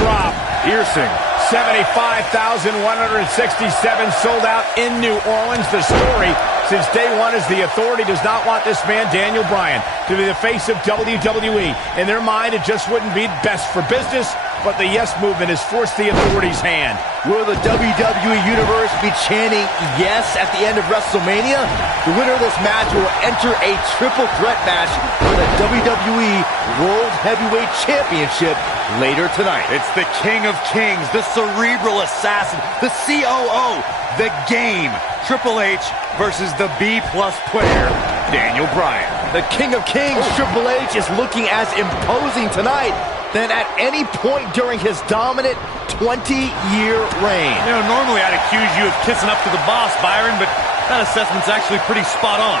drop. Piercing. 75,167 sold out in New Orleans. The story since day one is the Authority does not want this man, Daniel Bryan, to be the face of WWE. In their mind, it just wouldn't be best for business, but the Yes Movement has forced the Authority's hand. Will the WWE Universe be chanting yes at the end of WrestleMania? The winner of this match will enter a triple threat match for the WWE World Heavyweight Championship later tonight. It's the King of Kings, the cerebral assassin, the COO, the game. Triple H versus the B-plus player, Daniel Bryan. The King of Kings, Triple H, is looking as imposing tonight than at any point during his dominant 20-year reign. You know, normally I'd accuse you of kissing up to the boss, Byron, but that assessment's actually pretty spot on.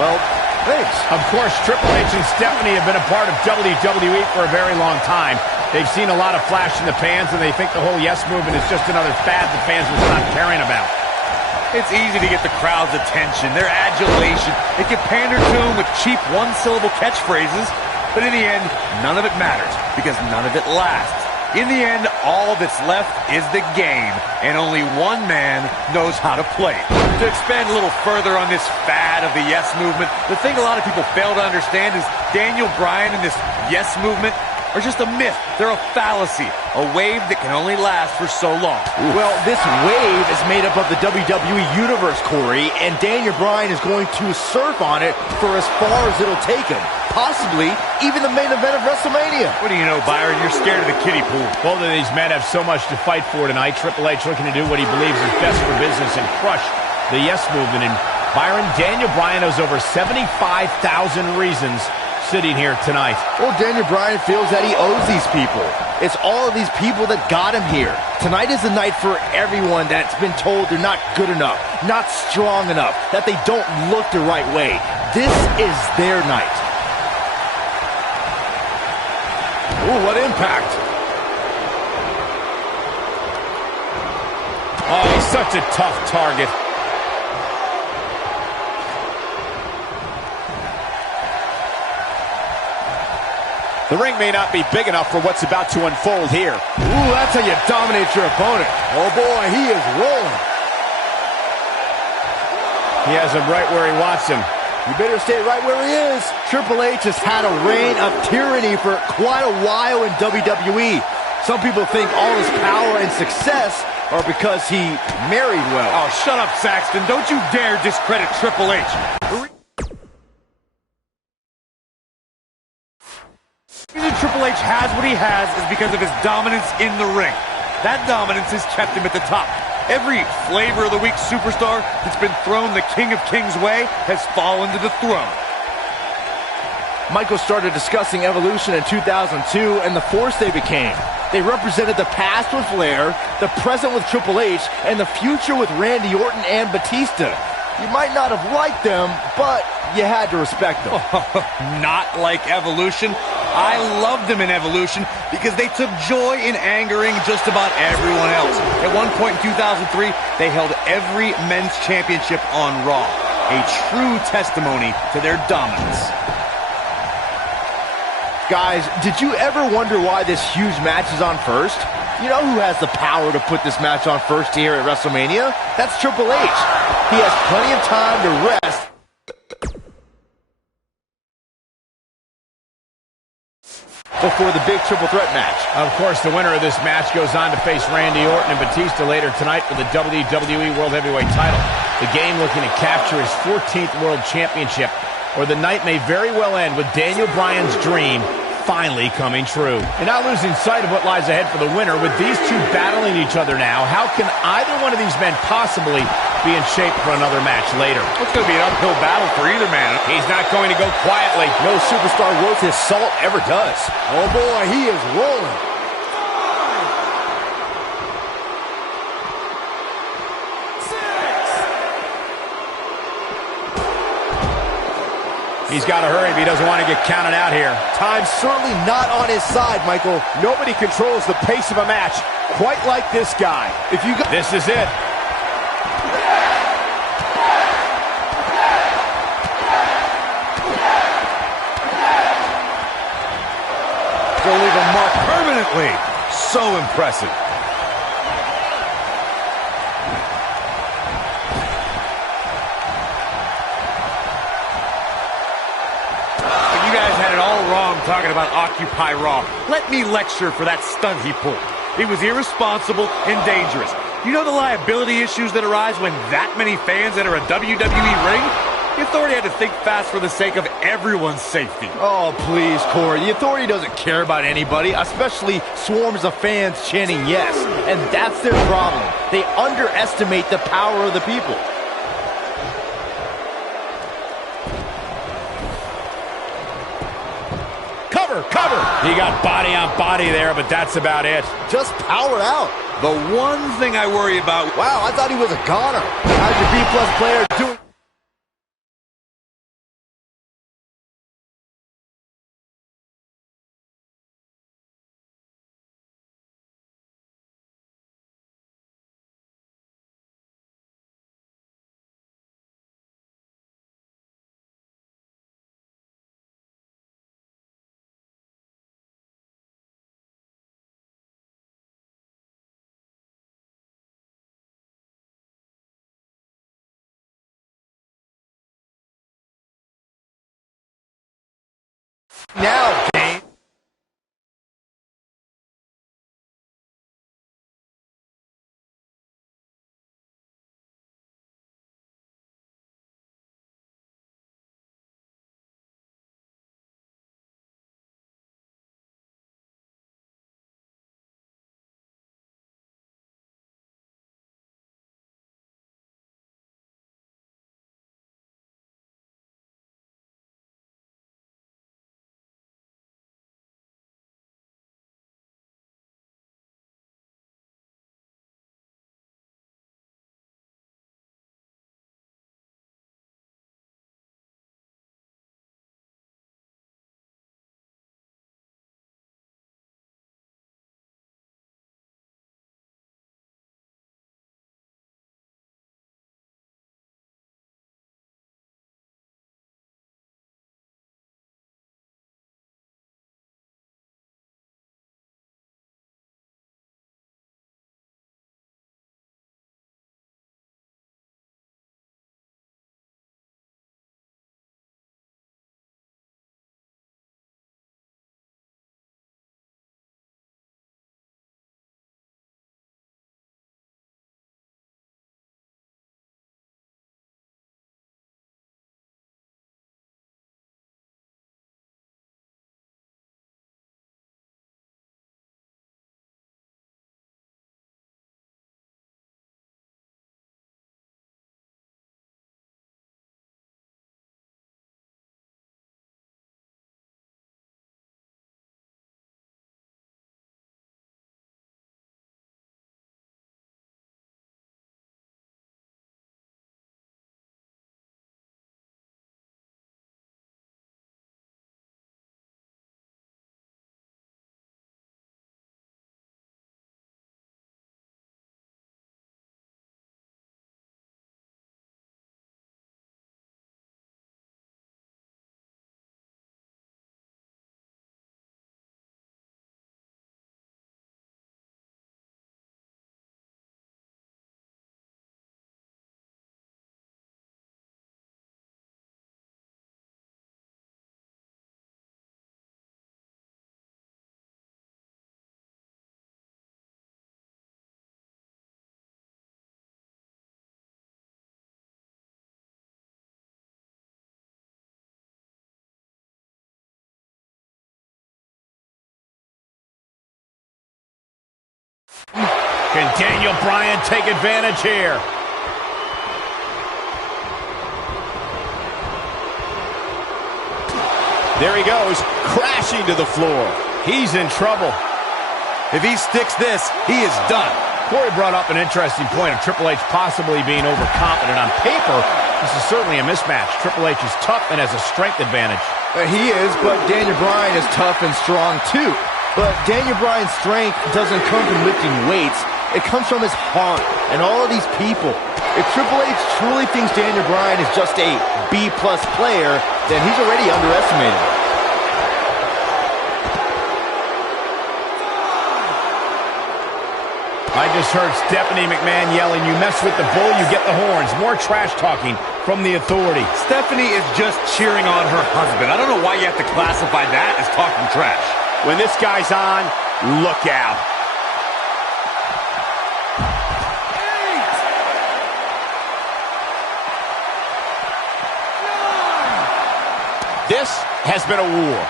Well, thanks. Of course, Triple H and Stephanie have been a part of WWE for a very long time. They've seen a lot of flash in the pans, and they think the whole Yes Movement is just another fad the fans will stop caring about. It's easy to get the crowd's attention, their adulation. They can pander to them with cheap one-syllable catchphrases, but in the end, none of it matters, because none of it lasts. In the end, all that's left is the game, and only one man knows how to play it. To expand a little further on this fad of the Yes Movement, the thing a lot of people fail to understand is Daniel Bryan and this Yes Movement are just a myth. They're a fallacy, a wave that can only last for so long. Well, this wave is made up of the WWE Universe, Corey, and Daniel Bryan is going to surf on it for as far as it'll take him. Possibly even the main event of WrestleMania. What do you know, Byron? You're scared of the kiddie pool. Both of these men have so much to fight for tonight. Triple H looking to do what he believes is best for business and crush the Yes Movement. And Byron, Daniel Bryan has over 75,000 reasons sitting here tonight. Well, Daniel Bryan feels that he owes these people. It's all of these people that got him here. Tonight is the night for everyone that's been told they're not good enough, not strong enough, that they don't look the right way. This is their night. Ooh, what impact. Oh, he's such a tough target. The ring may not be big enough for what's about to unfold here. Ooh, that's how you dominate your opponent. Oh boy, he is rolling. He has him right where he wants him. You better stay right where he is. Triple H has had a reign of tyranny for quite a while in WWE. Some people think all his power and success are because he married well. Oh, shut up, Saxton. Don't you dare discredit Triple H. The reason Triple H has what he has is because of his dominance in the ring. That dominance has kept him at the top. Every flavor of the week superstar that's been thrown the King of Kings way has fallen to the throne. Michael started discussing Evolution in 2002 and the force they became. They represented the past with Flair, the present with Triple H, and the future with Randy Orton and Batista. You might not have liked them, but you had to respect them. Not like Evolution. I loved them in Evolution because they took joy in angering just about everyone else. At one point in 2003, they held every men's championship on Raw. A true testimony to their dominance. Guys, did you ever wonder why this huge match is on first? You know who has the power to put this match on first here at WrestleMania? That's Triple H. He has plenty of time to rest before the big triple threat match. Of course, the winner of this match goes on to face Randy Orton and Batista later tonight for the WWE World Heavyweight title. The game looking to capture his 14th World Championship, or the night may very well end with Daniel Bryan's dream finally coming true. And not losing sight of what lies ahead for the winner, with these two battling each other now, how can either one of these men possibly be in shape for another match later? It's going to be an uphill battle for either man. He's not going to go quietly. No superstar worth his salt ever does. Oh boy, he is rolling. He's got to hurry if he doesn't want to get counted out here. Time's certainly not on his side, Michael. Nobody controls the pace of a match quite like this guy. If you got This is it. They'll leave a mark permanently. So impressive. You guys had it all wrong talking about Occupy Raw. Let me lecture for that stunt he pulled. It was irresponsible and dangerous. You know the liability issues that arise when that many fans enter a WWE ring? The Authority had to think fast for the sake of everyone's safety. Oh, please, Corey. The Authority doesn't care about anybody, especially swarms of fans chanting yes. And that's their problem. They underestimate the power of the people. Cover! He got body on body there, but that's about it. Just power out. The one thing I worry about... Wow, I thought he was a goner. How's your B-plus player doing? Now, Dane. Can Daniel Bryan take advantage here? There he goes, crashing to the floor. He's in trouble. If he sticks this, he is done. Corey brought up an interesting point of Triple H possibly being overconfident. On paper, this is certainly a mismatch. Triple H is tough and has a strength advantage. He is, but Daniel Bryan is tough and strong too. But Daniel Bryan's strength doesn't come from lifting weights. It comes from his heart and all of these people. If Triple H truly thinks Daniel Bryan is just a B-plus player, then he's already underestimated. I just heard Stephanie McMahon yelling, "You mess with the bull, you get the horns." More trash talking from the Authority. Stephanie is just cheering on her husband. I don't know why you have to classify that as talking trash. When this guy's on, look out. This has been a war.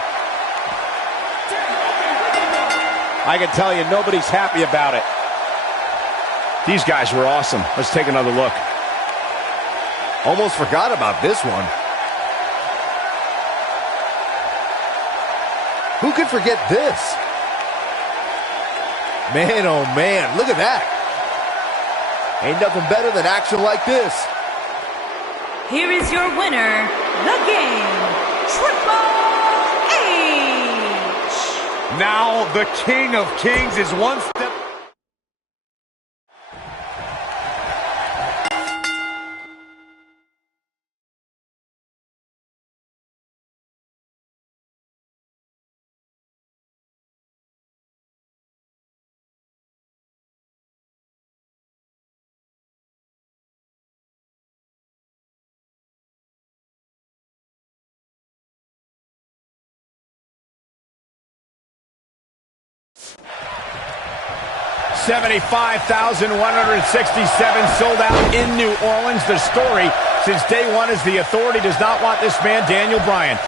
I can tell you, nobody's happy about it. These guys were awesome. Let's take another look. Almost forgot about this one. Who could forget this? Man, oh man, look at that. Ain't nothing better than action like this. Here is your winner, the game, Triple H. Now the King of Kings is one step. $75,167 sold out in New Orleans. The story since day one is the Authority does not want this man, Daniel Bryan.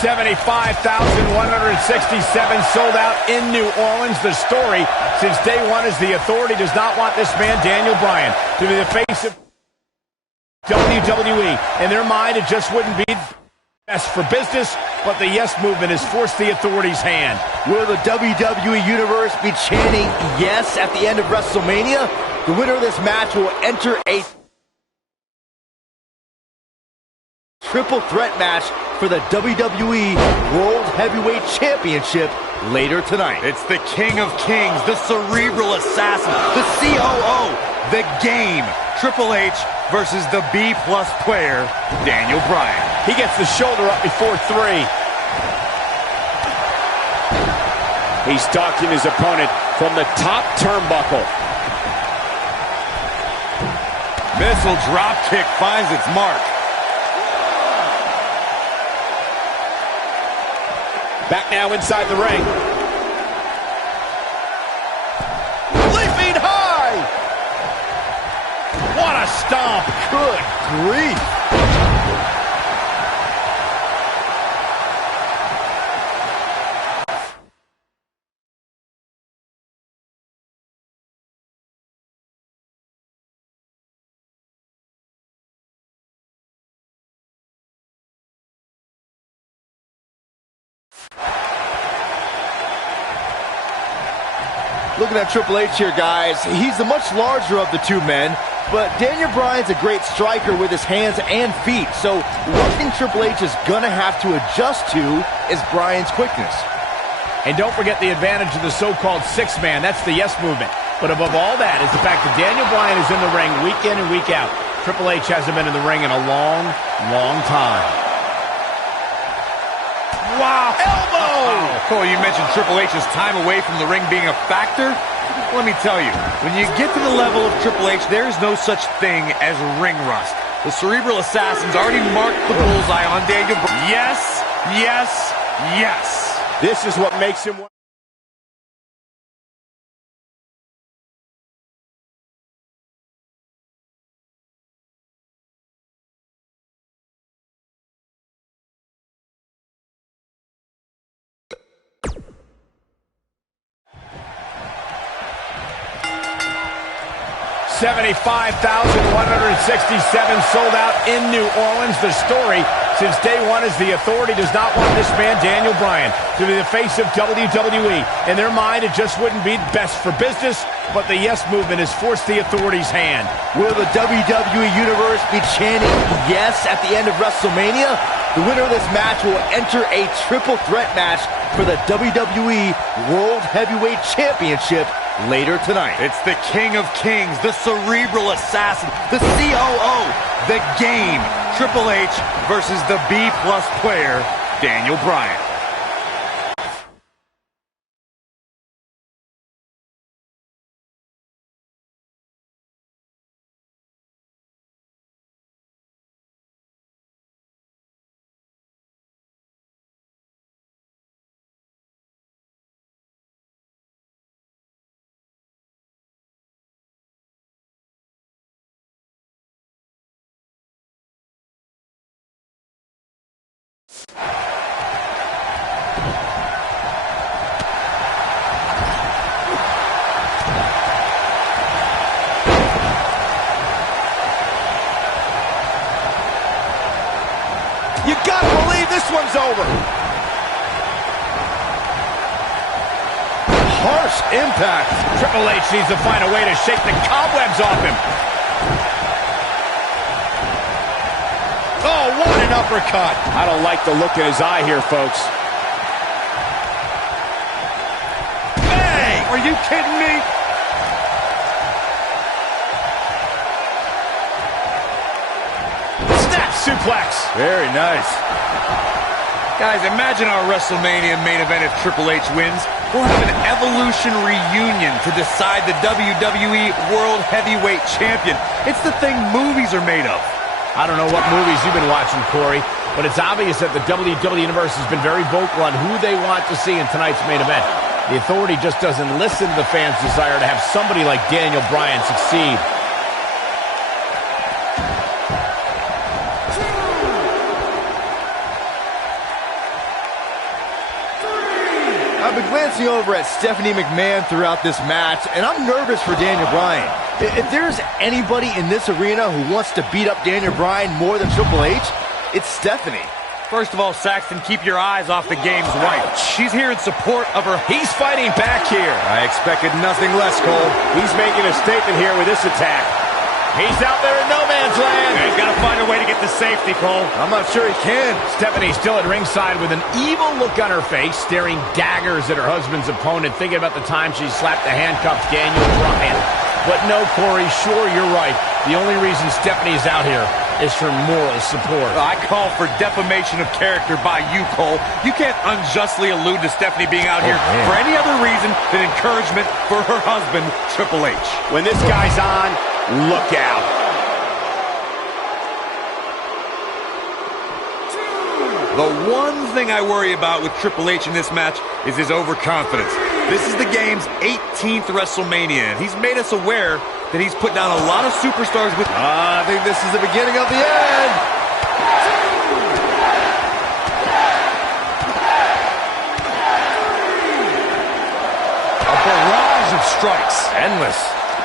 $75,167 sold out in New Orleans. The story since day one is the Authority does not want this man, Daniel Bryan, to be the face of WWE. In their mind, it just wouldn't be best for business, but the yes movement has forced the Authority's hand. Will the WWE Universe be chanting yes at the end of WrestleMania? The winner of this match will enter a triple threat match for the WWE World Heavyweight Championship later tonight. It's the King of Kings, the Cerebral Assassin, the COO, the Game, Triple H versus the B-plus player, Daniel Bryan. He gets the shoulder up before 3. He's stalking his opponent from the top turnbuckle. Missile drop kick finds its mark. Back now inside the ring. Leaping high! What a stomp! Good grief! Looking at Triple H here, guys, he's the much larger of the two men, but Daniel Bryan's a great striker with his hands and feet, so one thing Triple H is gonna have to adjust to is Bryan's quickness. And don't forget the advantage of the so-called six-man. That's the yes movement. But above all that is the fact that Daniel Bryan is in the ring week in and week out. Triple H hasn't been in the ring in a long, long time. Wow! Elbow! Oh, you mentioned Triple H's time away from the ring being a factor. Let me tell you, when you get to the level of Triple H, there is no such thing as ring rust. The Cerebral Assassin's already marked the bullseye on Daniel Bryan. Yes, yes, yes. This is what makes him... $75,167 sold out in New Orleans. The story since day one is the Authority does not want this man, Daniel Bryan, to be the face of WWE. In their mind, it just wouldn't be best for business, but the yes movement has forced the Authority's hand. Will the WWE Universe be chanting yes at the end of WrestleMania? The winner of this match will enter a triple threat match for the WWE World Heavyweight Championship later tonight. It's the King of Kings, the Cerebral Assassin, the COO, the Game, Triple H versus the B-plus player, Daniel Bryan. You gotta believe this one's over. Harsh impact. Triple H needs to find a way to shake the cobwebs off him. Oh, what an uppercut. I don't like the look in his eye here, folks. Bang! Are you kidding me? Snap suplex. Very nice. Guys, imagine our WrestleMania main event if Triple H wins. We'll have an Evolution reunion to decide the WWE World Heavyweight Champion. It's the thing movies are made of. I don't know what movies you've been watching, Corey, but it's obvious that the WWE Universe has been very vocal on who they want to see in tonight's main event. The Authority just doesn't listen to the fans' desire to have somebody like Daniel Bryan succeed. I've been glancing over at Stephanie McMahon throughout this match, and I'm nervous for Daniel Bryan. If there's anybody in this arena who wants to beat up Daniel Bryan more than Triple H, it's Stephanie. First of all, Saxton, keep your eyes off the Game's wife. She's here in support of her. He's fighting back here. I expected nothing less, Cole. He's making a statement here with this attack. He's out there in no man's land. He's got to find a way to get to safety, Cole. I'm not sure he can. Stephanie still at ringside with an evil look on her face, staring daggers at her husband's opponent, thinking about the time she slapped the handcuffed Daniel Bryan. But no, Corey, sure, you're right. The only reason Stephanie is out here is for moral support. I call for defamation of character by you, Cole. You can't unjustly allude to Stephanie being out here for any other reason than encouragement for her husband, Triple H. When this guy's on, look out. The one thing I worry about with Triple H in this match is his overconfidence. This is the Game's 18th WrestleMania, and he's made us aware that he's put down a lot of superstars with... I think this is the beginning of the end. A barrage of strikes. Endless.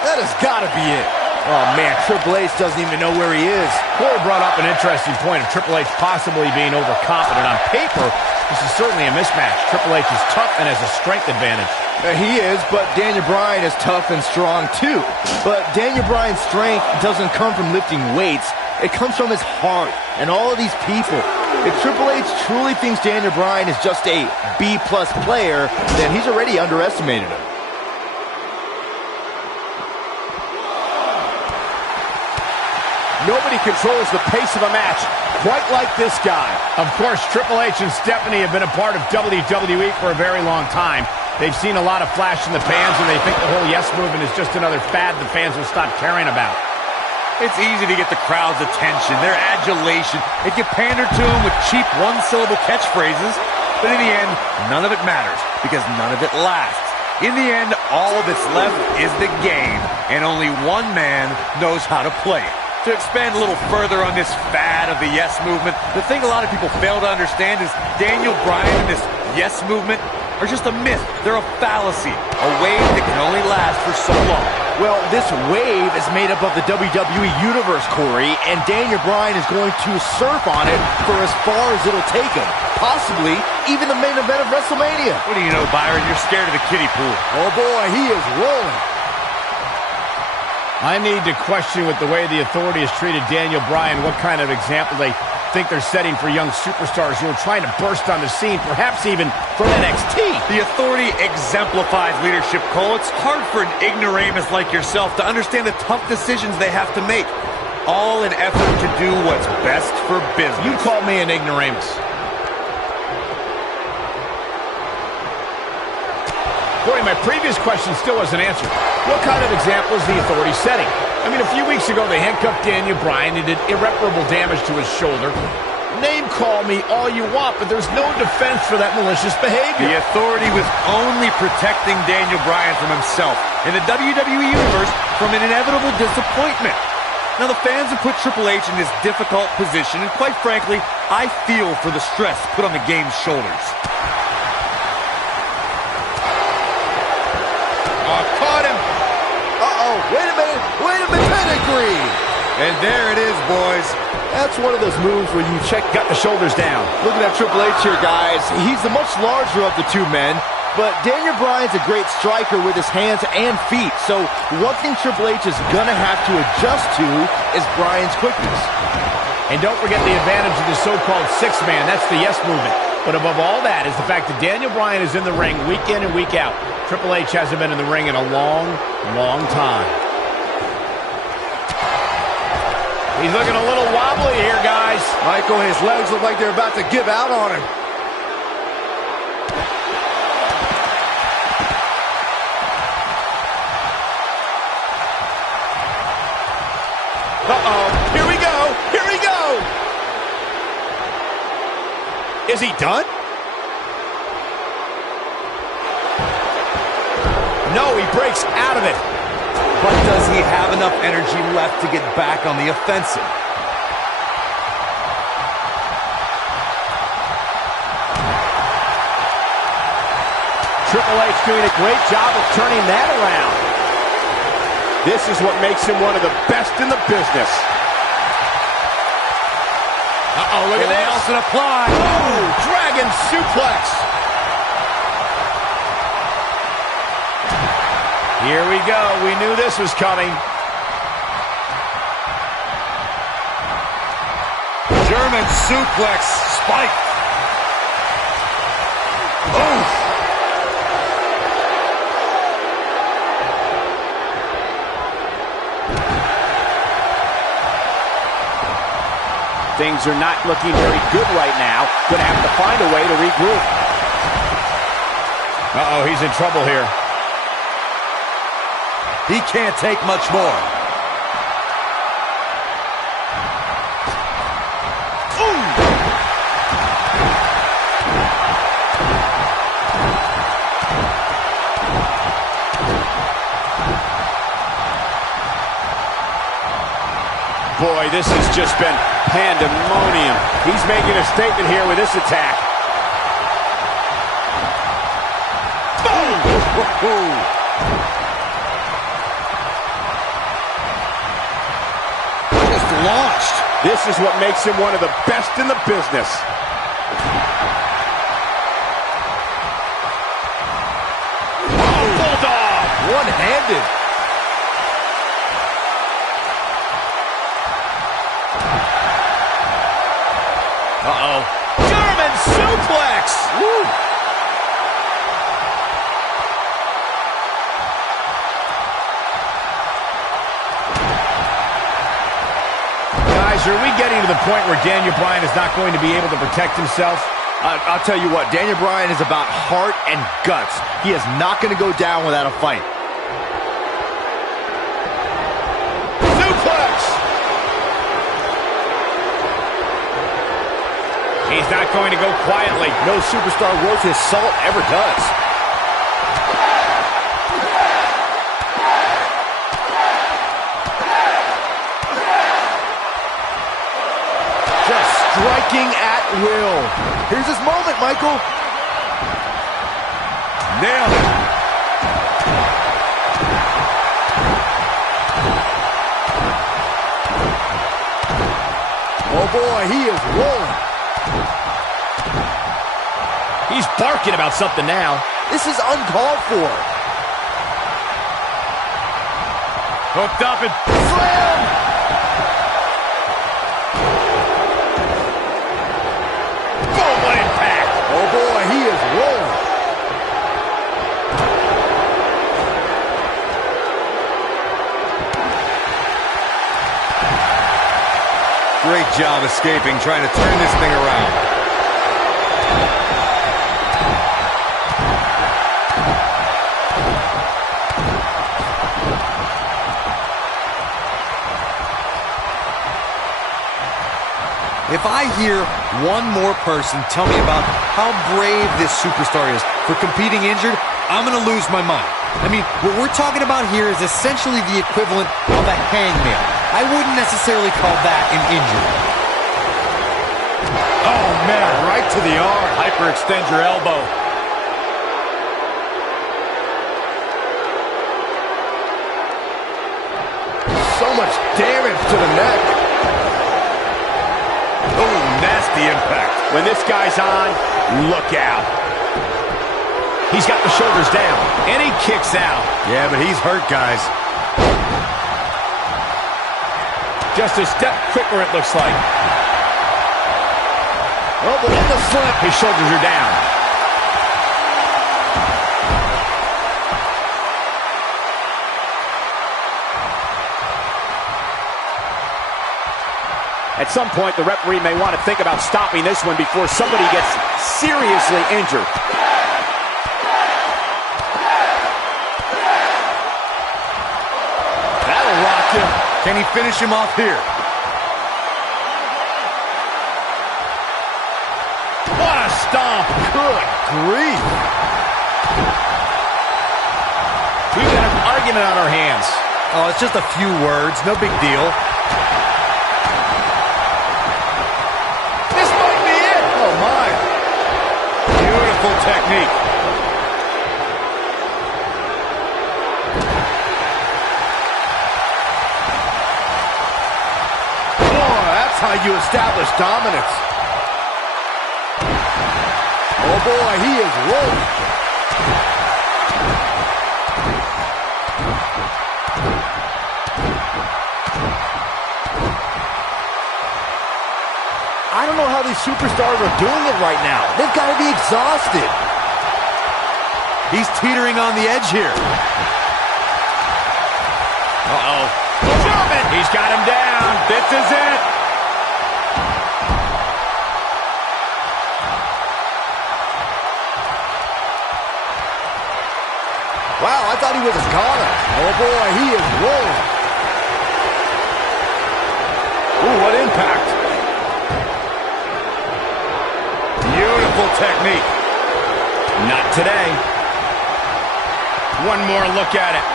That has got to be it. Oh, man, Triple H doesn't even know where he is. Corey brought up an interesting point of Triple H possibly being overconfident. On paper, this is certainly a mismatch. Triple H is tough and has a strength advantage. He is, but Daniel Bryan is tough and strong, too. But Daniel Bryan's strength doesn't come from lifting weights. It comes from his heart and all of these people. If Triple H truly thinks Daniel Bryan is just a B-plus player, then he's already underestimated him. Nobody controls the pace of a match quite like this guy. Of course, Triple H and Stephanie have been a part of WWE for a very long time. They've seen a lot of flash in the pans, and they think the whole yes movement is just another fad the fans will stop caring about. It's easy to get the crowd's attention, their adulation. It can pander to them with cheap one-syllable catchphrases, but in the end, none of it matters because none of it lasts. In the end, all that's left is the game, and only one man knows how to play it. To expand a little further on this fad of the yes movement, the thing a lot of people fail to understand is Daniel Bryan and this yes movement are just a myth. They're a fallacy, a wave that can only last for so long. Well, this wave is made up of the WWE Universe, Corey, and Daniel Bryan is going to surf on it for as far as it'll take him. Possibly even the main event of WrestleMania. What do you know, Byron? You're scared of the kiddie pool. Oh boy, he is rolling. I need to question with the way the Authority has treated Daniel Bryan what kind of example they think they're setting for young superstars who are trying to burst on the scene, perhaps even from NXT. The Authority exemplifies leadership, Cole. It's hard for an ignoramus like yourself to understand the tough decisions they have to make, all in effort to do what's best for business. You called me an ignoramus. Boy, my previous question still wasn't answered. What kind of example is the Authority setting? I mean, a few weeks ago, they handcuffed Daniel Bryan and did irreparable damage to his shoulder. Name call me all you want, but there's no defense for that malicious behavior. The Authority was only protecting Daniel Bryan from himself, in the WWE Universe from an inevitable disappointment. Now, the fans have put Triple H in this difficult position, and quite frankly, I feel for the stress put on the game's shoulders. Caught him. Uh-oh, wait a minute, pedigree! And there it is, boys. That's one of those moves where you Got the shoulders down. Looking at Triple H here, guys, he's the much larger of the two men, but Daniel Bryan's a great striker with his hands and feet, so one thing Triple H is gonna have to adjust to is Bryan's quickness. And don't forget the advantage of the so-called six-man. That's the yes movement. But above all that is the fact that Daniel Bryan is in the ring week in and week out. Triple H hasn't been in the ring in a long, long time. He's looking a little wobbly here, guys. Michael, his legs look like they're about to give out on him. Uh-oh. Here we go. Here we go. Is he done? No, he breaks out of it. But does he have enough energy left to get back on the offensive? Triple H doing a great job of turning that around. This is what makes him one of the best in the business. Uh-oh, look at this. Nelson applied. Oh, dragon suplex. Here we go. We knew this was coming. German suplex spiked. Oh. Things are not looking very good right now. Gonna have to find a way to regroup. Uh-oh, he's in trouble here. He can't take much more. Boy, this has just been pandemonium. He's making a statement here with this attack. Boom! Just launched. This is what makes him one of the best in the business. Oh, bulldog! One-handed. Uh-oh. German suplex! Woo! Guys, are we getting to the point where Daniel Bryan is not going to be able to protect himself? I'll tell you what, Daniel Bryan is about heart and guts. He is not going to go down without a fight. Suplex! He's not going to go quietly. No superstar worth his salt ever does. Just striking at will. Here's his moment, Michael. Nailed it. Oh boy, he is rolling. He's barking about something now. This is uncalled for. Hooked up and Slam! job escaping, trying to turn this thing around. If I hear one more person tell me about how brave this superstar is for competing injured, I'm going to lose my mind. I mean, what we're talking about here is essentially the equivalent of a hangnail. I wouldn't necessarily call that an injury. Oh, man, right to the arm. Hyperextend your elbow. So much damage to the neck. Oh, nasty impact. When this guy's on, look out. He's got the shoulders down, and he kicks out. Yeah, but he's hurt, guys. Just a step quicker, it looks like. Oh, but in the slip. His shoulders are down. At some point, the referee may want to think about stopping this one before somebody gets seriously injured. That'll rock him. Can he finish him off here? What a stomp. Good grief. We've got an argument on our hands. Oh, it's just a few words. No big deal. This might be it. Oh, my. Beautiful technique. Oh, that's how you establish dominance. Oh, boy, he is rolling. I don't know how these superstars are doing it right now. They've got to be exhausted. He's teetering on the edge here. Uh-oh. He's got him down. This is it. Wow, I thought he was a goner. Oh, boy, he is rolling. Ooh, what impact. Beautiful technique. Not today. One more look at it.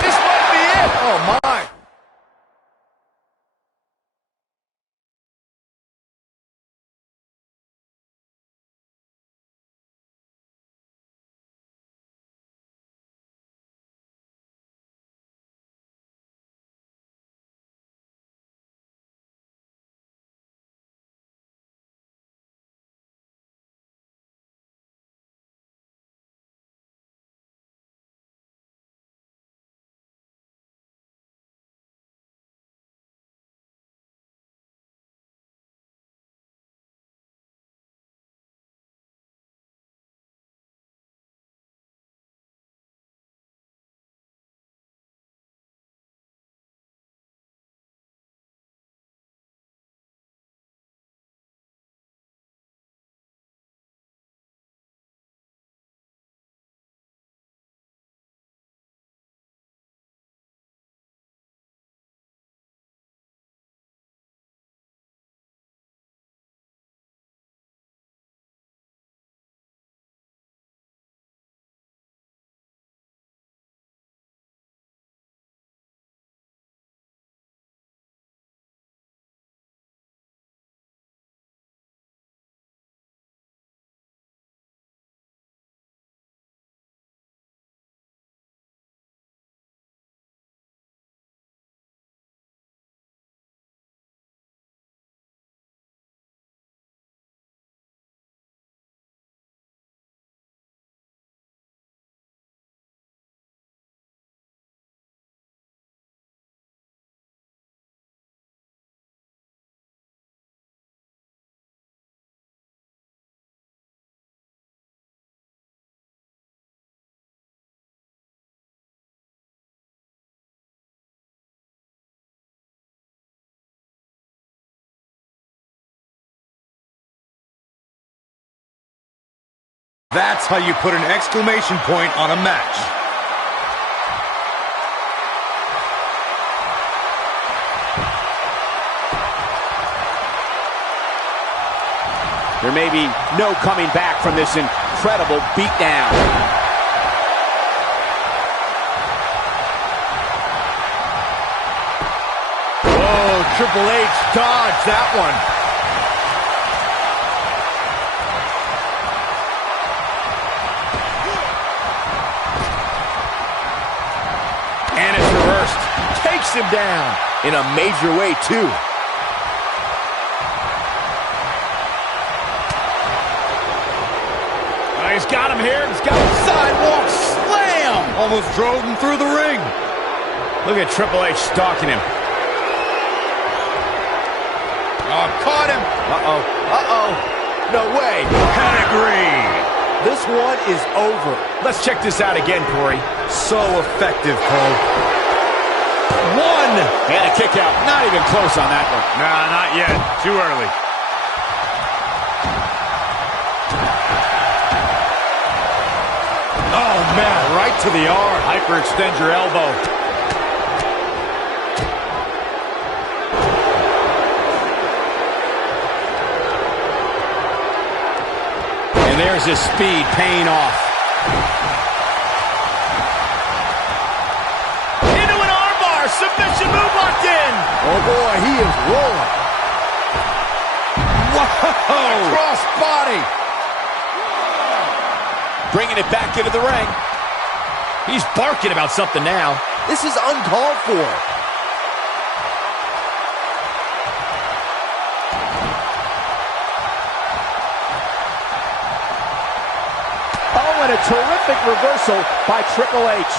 This might be it. Oh, my. That's how you put an exclamation point on a match. There may be no coming back from this incredible beatdown. Oh, Triple H dodged that one. And it's reversed. Takes him down in a major way, too. He's got him here. He's got him. Sidewalk slam. Almost drove him through the ring. Look at Triple H stalking him. Oh, caught him. Uh-oh. Uh-oh. No way. Pedigree. This one is over. Let's check this out again, Corey. So effective, Cole. One. And a kick out. Not even close on that one. Nah, not yet. Too early. Oh, man, right to the arm. Hyperextend your elbow. And there's his speed paying off. Into an armbar. Submission move locked in. Oh, boy, he is rolling. Whoa. Cross body. Bringing it back into the ring. He's barking about something now. This is uncalled for. Oh, and a terrific reversal by Triple H.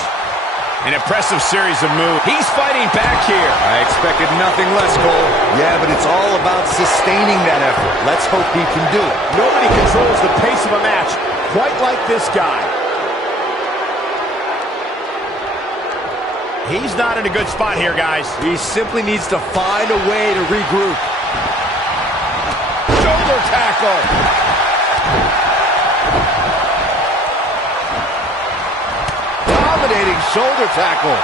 An impressive series of moves. He's fighting back here. I expected nothing less, Cole. Yeah, but it's all about sustaining that effort. Let's hope he can do it. Nobody controls the pace of a match quite like this guy. He's not in a good spot here, guys. He simply needs to find a way to regroup. Shoulder tackle. Dominating shoulder tackle.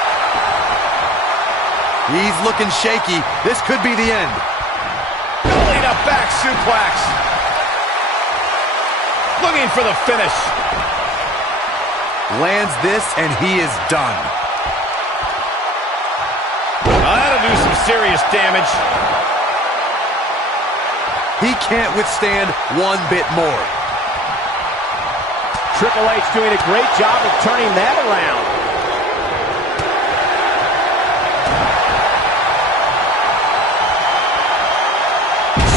He's looking shaky. This could be the end. Building a back suplex. Looking for the finish. Lands this, and he is done. That'll do some serious damage. He can't withstand one bit more. Triple H doing a great job of turning that around.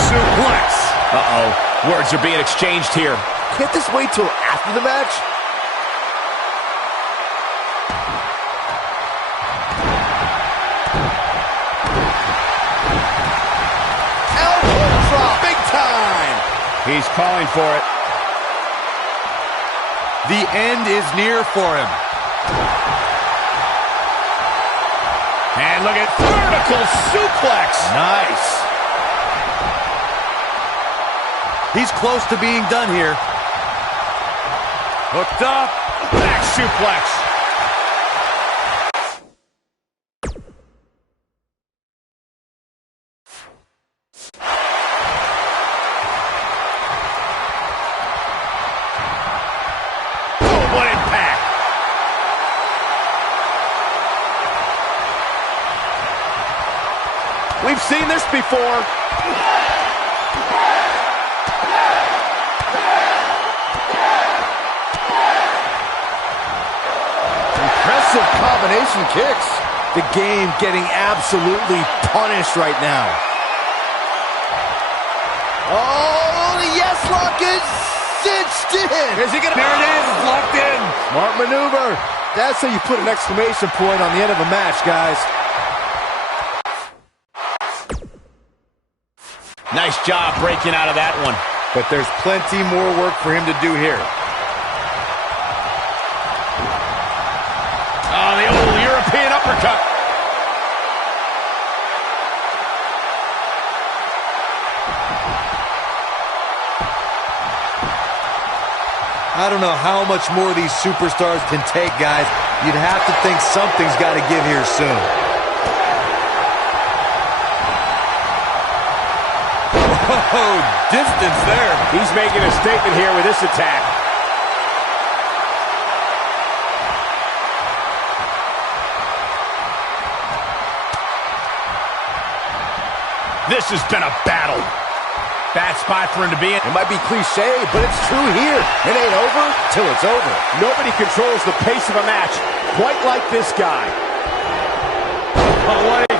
Suplex. Uh-oh. Words are being exchanged here. Can't this wait till after the match? Elbow drop, big time. He's calling for it. The end is near for him. And look at vertical suplex. Nice. He's close to being done here. Hooked up. Back suplex. Oh, what impact. We've seen this before. Combination kicks. The game getting absolutely punished right now. Oh, the yes lock is cinched in. Is he gonna? There it is, it's locked in. Smart maneuver. That's how you put an exclamation point on the end of a match, guys. Nice job breaking out of that one. But there's plenty more work for him to do here. Oh, the old European uppercut. I don't know how much more these superstars can take, guys. You'd have to think something's got to give here soon. Oh, distance there. He's making a statement here with this attack. This has been a battle. Bad spot for him to be in. It might be cliche, but it's true here. It ain't over till it's over. Nobody controls the pace of a match quite like this guy. Oh, what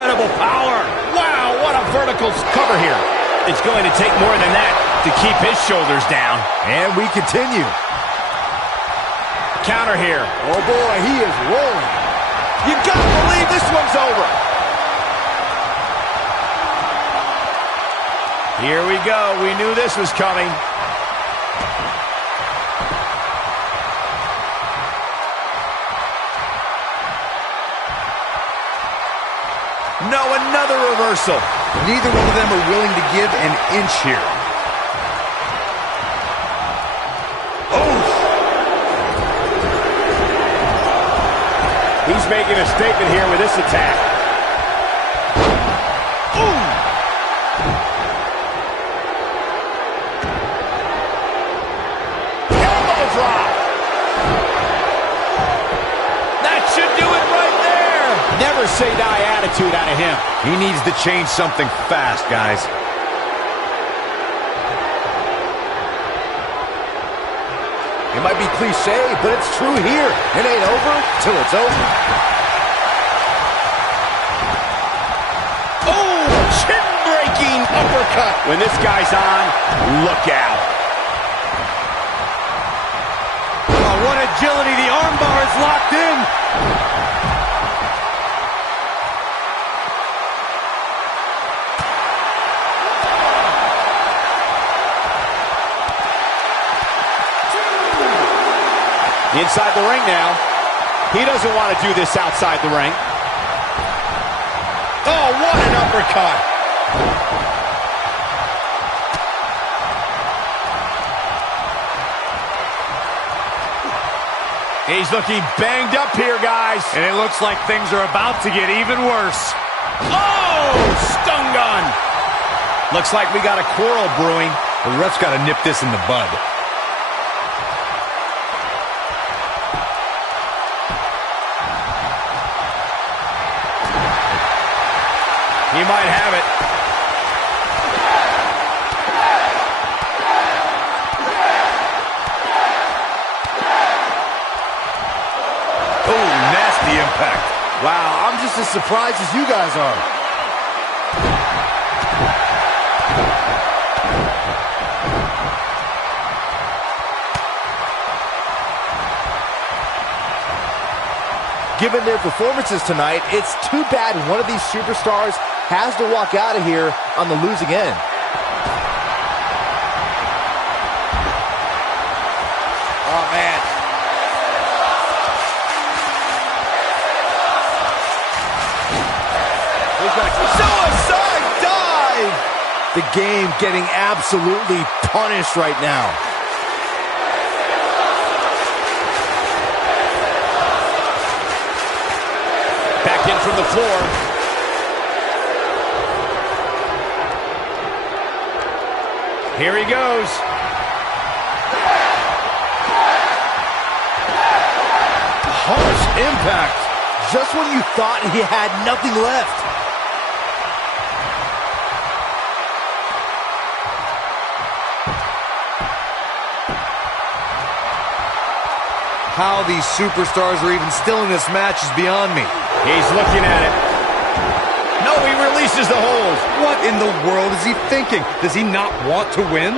Incredible power. Wow, what a vertical cover here. It's going to take more than that to keep his shoulders down. And we continue. Counter here. Oh boy, he is rolling. You gotta believe this one's over. Here we go. We knew this was coming. No, another reversal. Neither one of them are willing to give an inch here. Oh! He's making a statement here with this attack. Ooh! Elbow drop. That should do it right there. Never say die attitude out of him. He needs to change something fast, guys. It might be cliche, but it's true here. It ain't over till it's over. Oh, chin-breaking uppercut. When this guy's on, look out. Oh, what agility. The armbar is locked in. Inside the ring now. He doesn't want to do this outside the ring. Oh, what an uppercut. He's looking banged up here, guys. And it looks like things are about to get even worse. Oh, stun gun. Looks like we got a quarrel brewing. The ref's got to nip this in the bud. He might have it. Oh, nasty impact. Wow, I'm just as surprised as you guys are. Given their performances tonight, it's too bad one of these superstars has to walk out of here on the losing end. Oh, man. Suicide dive! The game getting absolutely punished right now. Back in from the floor. Here he goes. Harsh impact. Just when you thought he had nothing left. How these superstars are even still in this match is beyond me. He's looking at it. No, he releases the hold. What in the world is he thinking? Does he not want to win?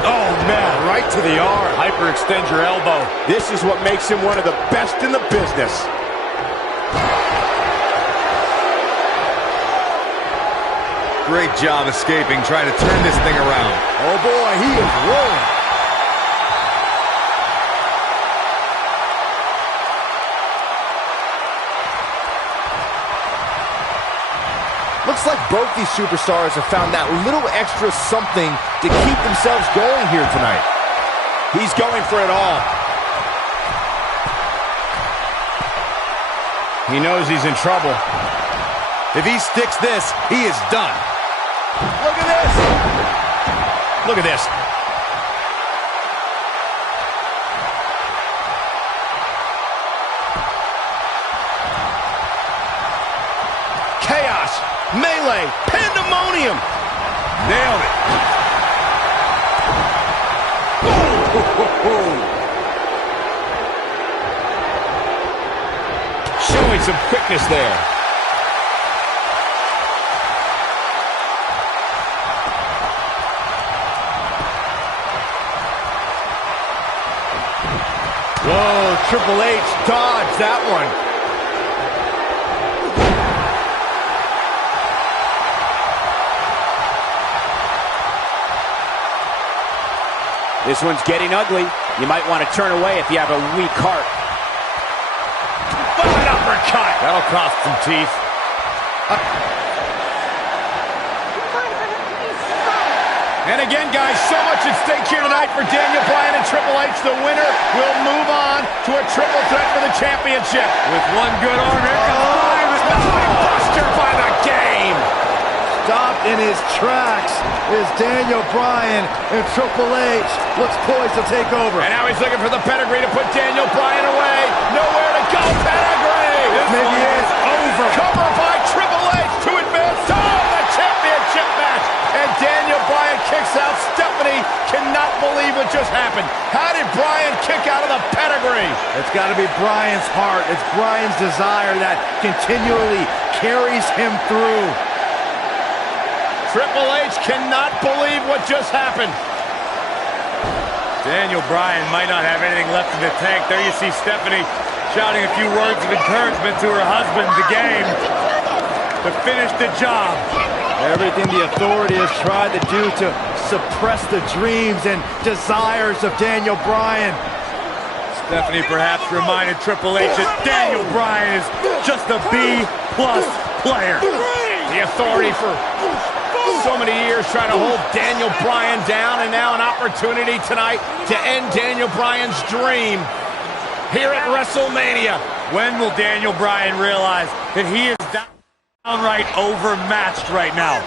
Oh, man, right to the arm. Hyperextend your elbow. This is what makes him one of the best in the business. Great job escaping, trying to turn this thing around. Oh boy, he is rolling. Looks like both these superstars have found that little extra something to keep themselves going here tonight. He's going for it all. He knows he's in trouble. If he sticks this, he is done. Look at this. Look at this. Chaos, melee, pandemonium. Nailed it. Showing some quickness there. Triple H dodged that one. This one's getting ugly. You might want to turn away if you have a weak heart. What an uppercut! That'll cost some teeth. And again, guys, so much at stake here tonight for Daniel Bryan and Triple H. The winner will move on to a triple threat for the championship. With one good arm, here comes Bryan. The buster by the game. Stopped in his tracks is Daniel Bryan, and Triple H looks poised to take over. And now he's looking for the pedigree to put Daniel Bryan away. Nowhere to go, pedigree. This maybe is over. Cover by Triple H to advance to the championship match. And Daniel Bryan kicks out. Stephanie cannot believe what just happened. How did Bryan kick out of the pedigree? It's got to be Bryan's heart. It's Bryan's desire that continually carries him through. Triple H cannot believe what just happened. Daniel Bryan might not have anything left in the tank. There you see Stephanie shouting a few words of encouragement to her husband, the game, to finish the job. Everything the authority has tried to do to suppress the dreams and desires of Daniel Bryan. Stephanie perhaps reminded Triple H that Daniel Bryan is just a B-plus player. The authority for so many years trying to hold Daniel Bryan down, and now an opportunity tonight to end Daniel Bryan's dream here at WrestleMania. When will Daniel Bryan realize that he is downright overmatched right now?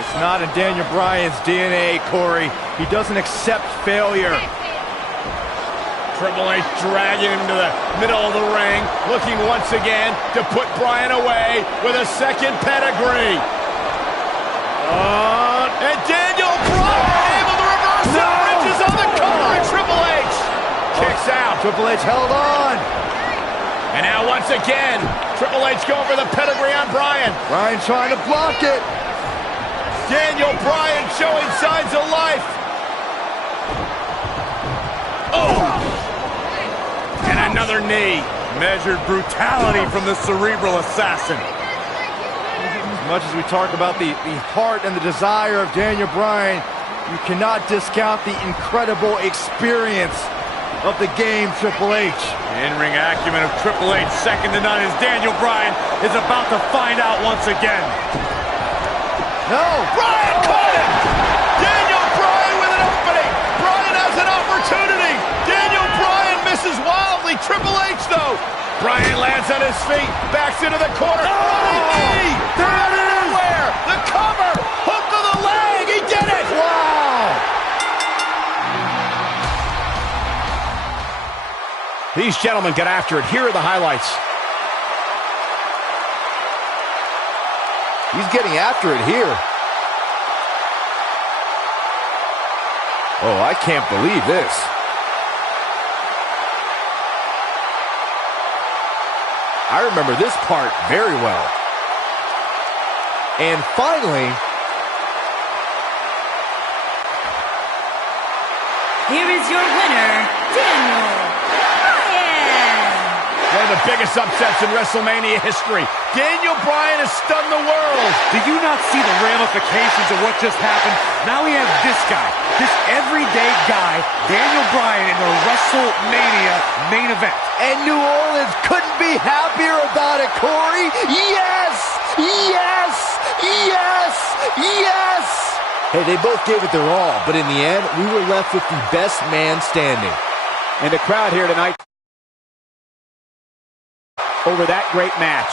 It's not in Daniel Bryan's DNA, Corey. He doesn't accept failure. Triple H dragging him to the middle of the ring, looking once again to put Bryan away with a second pedigree. And Daniel Bryan able to reverse it. Bridges on the cover, and Triple H kicks out. Triple H held on. And now once again, Triple H going for the pedigree on Bryan. Bryan trying to block it. Daniel Bryan showing signs of life. Oh! And another knee. Measured brutality from the cerebral assassin. As much as we talk about the heart and the desire of Daniel Bryan, you cannot discount the incredible experience of the game, Triple H. The in-ring acumen of Triple H, second to none, as Daniel Bryan is about to find out once again. No! Bryan caught him! Daniel Bryan with an opening! Bryan has an opportunity! Daniel Bryan misses wildly! Triple H, though! Bryan lands on his feet, backs into the corner. Knee! There it is! Where? The cover! Hook to the leg! He did it! Wow! These gentlemen get after it. Here are the highlights. He's getting after it here. Oh, I can't believe this. I remember this part very well. And finally, here is your winner, Daniel Bryan. One of the biggest upsets in WrestleMania history. Daniel Bryan has stunned the world. Do you not see the ramifications of what just happened? Now we have this guy, this everyday guy, Daniel Bryan, in the WrestleMania main event. and New Orleans couldn't be happier about it, Corey. Yes! Yes! Yes! Yes! Hey, they both gave it their all, but in the end, we were left with the best man standing. And the crowd here tonight over that great match.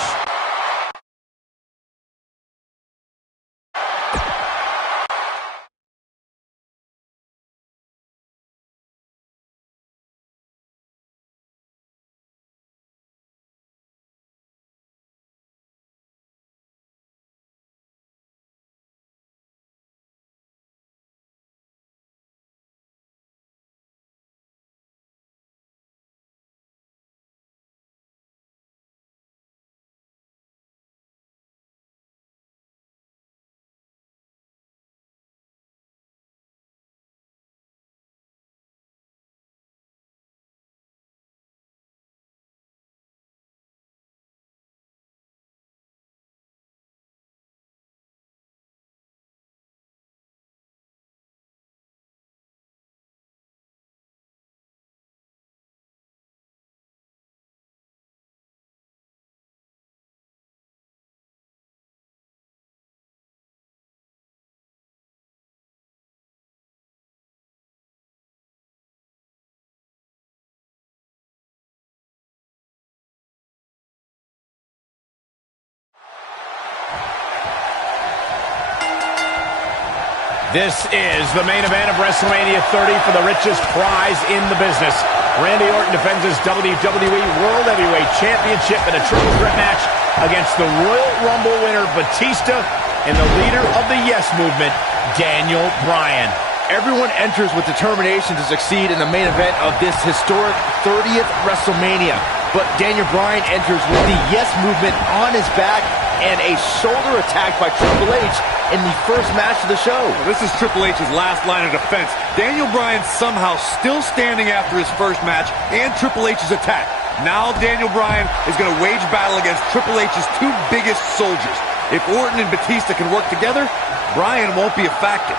This is the main event of WrestleMania 30 for the richest prize in the business. Randy Orton defends his WWE World Heavyweight Championship in a triple threat match against the Royal Rumble winner Batista and the leader of the Yes Movement, Daniel Bryan. Everyone enters with determination to succeed in the main event of this historic 30th WrestleMania. But Daniel Bryan enters with the Yes Movement on his back and a shoulder attack by Triple H in the first match of the show. Well, this is Triple H's last line of defense. Daniel Bryan somehow still standing after his first match and Triple H's attack. Now Daniel Bryan is going to wage battle against Triple H's two biggest soldiers. If Orton and Batista can work together, Bryan won't be a factor.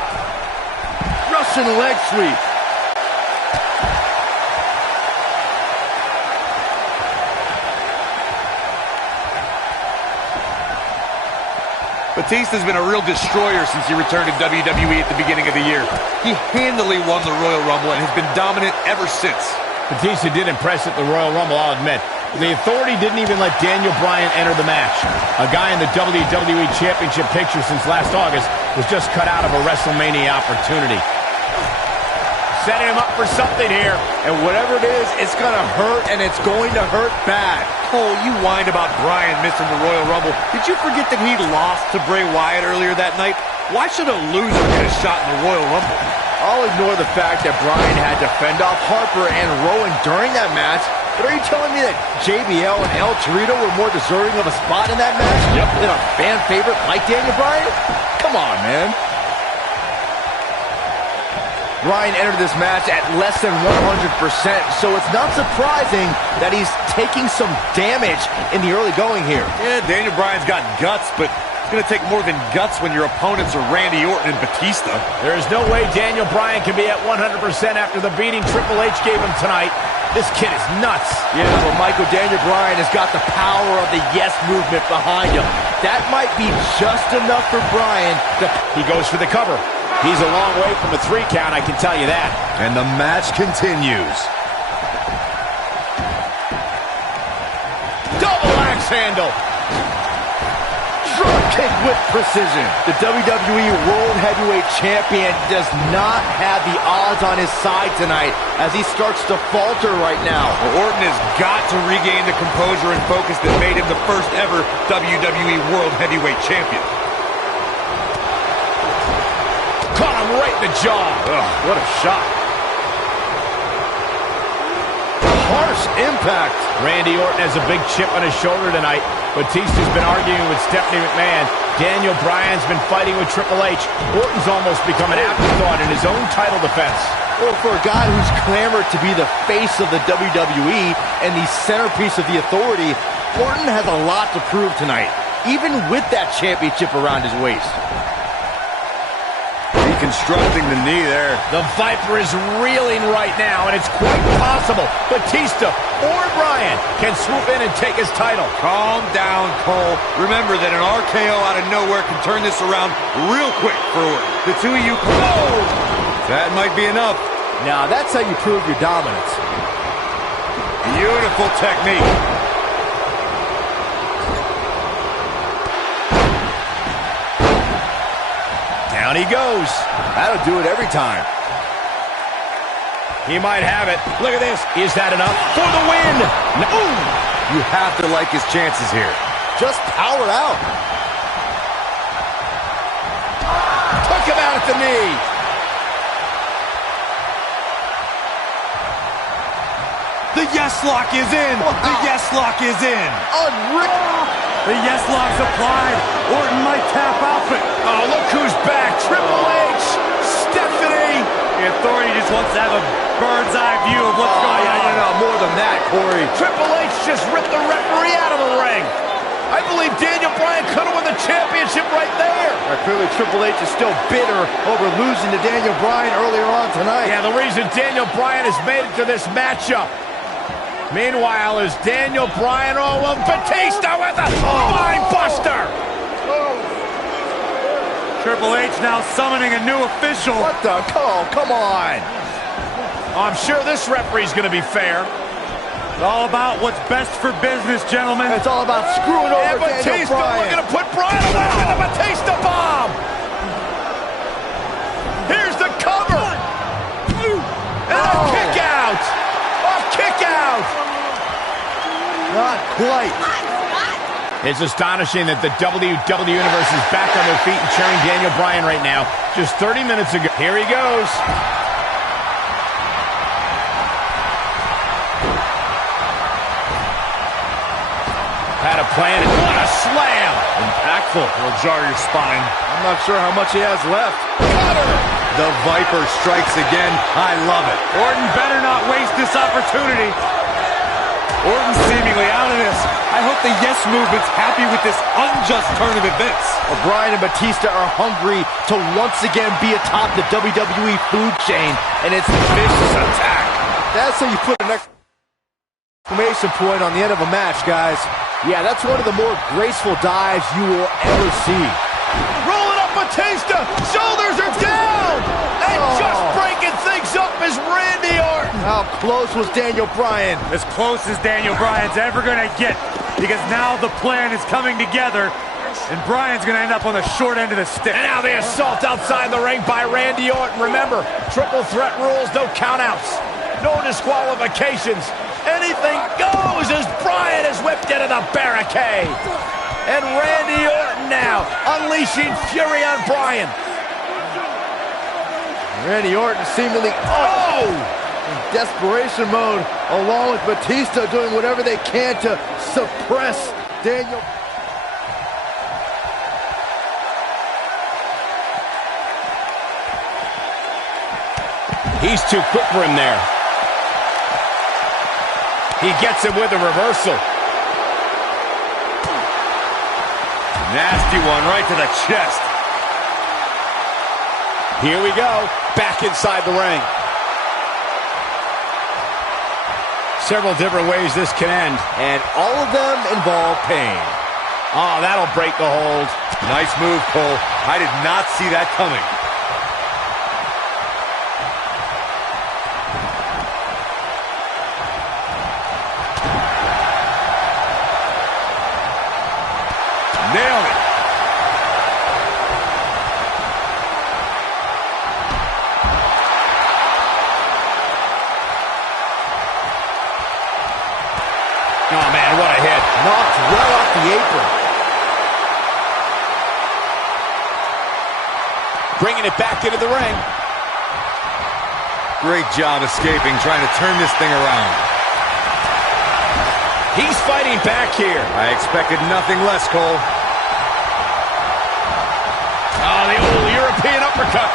Russian leg sweep. Batista's been a real destroyer since he returned to WWE at the beginning of the year. He handily won the Royal Rumble and has been dominant ever since. Batista did impress at the Royal Rumble, I'll admit. The Authority didn't even let Daniel Bryan enter the match. A guy in the WWE Championship picture since last August was just cut out of a WrestleMania opportunity. Setting him up for something here. And whatever it is, it's going to hurt, and it's going to hurt bad. Cole, you whined about Bryan missing the Royal Rumble. Did you forget that he lost to Bray Wyatt earlier that night? Why should a loser get a shot in the Royal Rumble? I'll ignore the fact that Bryan had to fend off Harper and Rowan during that match, but are you telling me that JBL and El Torito were more deserving of a spot in that match than a fan favorite like Daniel Bryan? Come on, man. Bryan entered this match at less than 100%, so it's not surprising that he's taking some damage in the early going here. Yeah, Daniel Bryan's got guts, but it's going to take more than guts when your opponents are Randy Orton and Batista. There is no way Daniel Bryan can be at 100% after the beating Triple H gave him tonight. This kid is nuts. Yeah, but Michael, Daniel Bryan has got the power of the Yes Movement behind him. That might be just enough for Bryan to... He goes for the cover. He's a long way from a 3 count, I can tell you that. And the match continues. Double axe handle. Drop kick with precision. The WWE World Heavyweight Champion does not have the odds on his side tonight as he starts to falter right now. Well, Orton has got to regain the composure and focus that made him the first ever WWE World Heavyweight Champion. Caught him right in the jaw. Ugh, what a shot. Harsh impact. Randy Orton has a big chip on his shoulder tonight. Batista's been arguing with Stephanie McMahon. Daniel Bryan's been fighting with Triple H. Orton's almost become an afterthought in his own title defense. Well, for a guy who's clamored to be the face of the WWE and the centerpiece of the Authority, Orton has a lot to prove tonight, even with that championship around his waist. Deconstructing the knee there. The Viper is reeling right now, and it's quite possible Batista or Bryan can swoop in and take his title. Calm down, Cole. Remember that an RKO out of nowhere can turn this around real quick for Orton. The two of you... Oh! That might be enough. Now, that's how you prove your dominance. Beautiful technique. Down he goes. That'll do it every time. He might have it. Look at this. Is that enough for the win? No. You have to like his chances here. Just power out. Took him out at the knee. The Yes Lock is in. Wow. The Yes Lock is in. Unreal. The Yes Lock's applied. Orton might tap out, but... Oh, look who's back. Triple H. Stephanie. The Authority just wants to have a bird's eye view of what's going on. No, more than that, Corey. Triple H just ripped the referee out of the ring. I believe Daniel Bryan could have won the championship right there. Clearly, Triple H is still bitter over losing to Daniel Bryan earlier on tonight. Yeah, the reason Daniel Bryan has made it to this matchup. Meanwhile, is Daniel Bryan Batista with a spine buster. Triple H now summoning a new official. What the? Oh, come on. I'm sure this referee's going to be fair. It's all about what's best for business, gentlemen. It's all about screwing over And Daniel Batista Bryan. looking to put Bryan away with the Batista bomb. quite. It's astonishing that the WWE Universe is back on their feet and cheering Daniel Bryan right now. Just 30 minutes ago. Here he goes. Had a plan, and what a slam! Impactful. Will jar your spine. I'm not sure how much he has left. Cutter! The Viper strikes again. I love it. Orton better not waste this opportunity. Orton seemingly out of this. I hope the Yes Movement's happy with this unjust turn of events. Bryan and Batista are hungry to once again be atop the WWE food chain, and it's a vicious attack. That's how you put an exclamation point on the end of a match, guys. Yeah, that's one of the more graceful dives you will ever see. Rolling up Batista! Shoulders are down! And just breaking things up is Randy Orton! How close was Daniel Bryan? As close as Daniel Bryan's ever going to get, because now the plan is coming together, and Bryan's going to end up on the short end of the stick. And now the assault outside the ring by Randy Orton. Remember, triple threat rules, no countouts, no disqualifications. Anything goes as Bryan is whipped into the barricade. And Randy Orton now unleashing fury on Bryan. Randy Orton seemingly in desperation mode, along with Batista doing whatever they can to suppress Daniel. He's too quick for him there. He gets him with a reversal. Nasty one right to the chest. Here we go. Back inside the ring. Several different ways this can end. And all of them involve pain. Oh, that'll break the hold. Nice move, Cole. I did not see that coming. Nailed it. Oh, man, what a hit. Knocked right off the apron. Bringing it back into the ring. Great job escaping, trying to turn this thing around. He's fighting back here. I expected nothing less, Cole. Oh, the old European uppercut.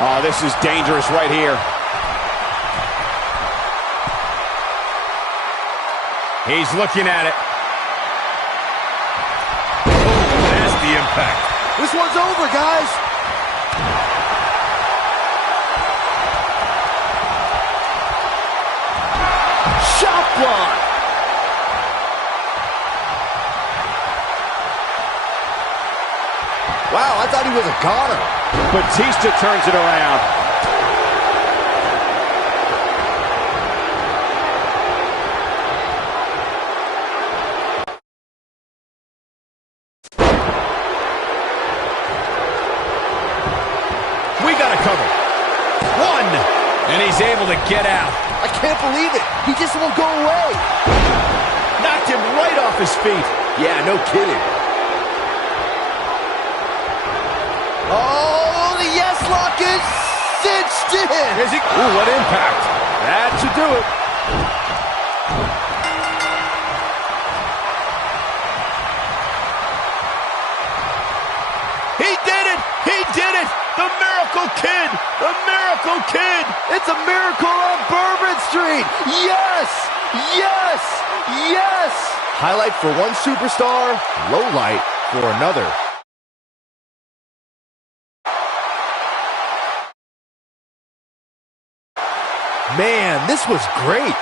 Oh, this is dangerous right here. He's looking at it. Oh, nasty impact. This one's over, guys. Shot block. Wow, I thought he was a goner. Batista turns it around. We got a cover. One. And he's able to get out. I can't believe it. He just won't go away. Knocked him right off his feet. Yeah, no kidding. Oh, the yes lock is cinched in. Is he? Ooh, what impact. That should do it. He did it! He did it! The Miracle Kid! The Miracle Kid! It's a miracle on Bourbon Street. Yes! Yes! Yes! Highlight for one superstar, low light for another. Man, this was great.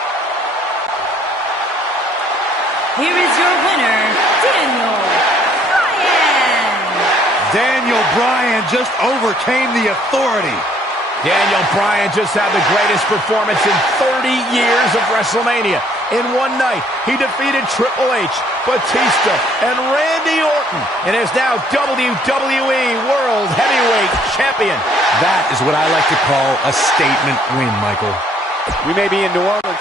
Here is your winner, Daniel Bryan. Daniel Bryan just overcame the authority. Daniel Bryan just had the greatest performance in 30 years of WrestleMania. In one night, he defeated Triple H, Batista, and Randy Orton, and is now WWE World Heavyweight Champion. That is what I like to call a statement win, Michael. We may be in New Orleans.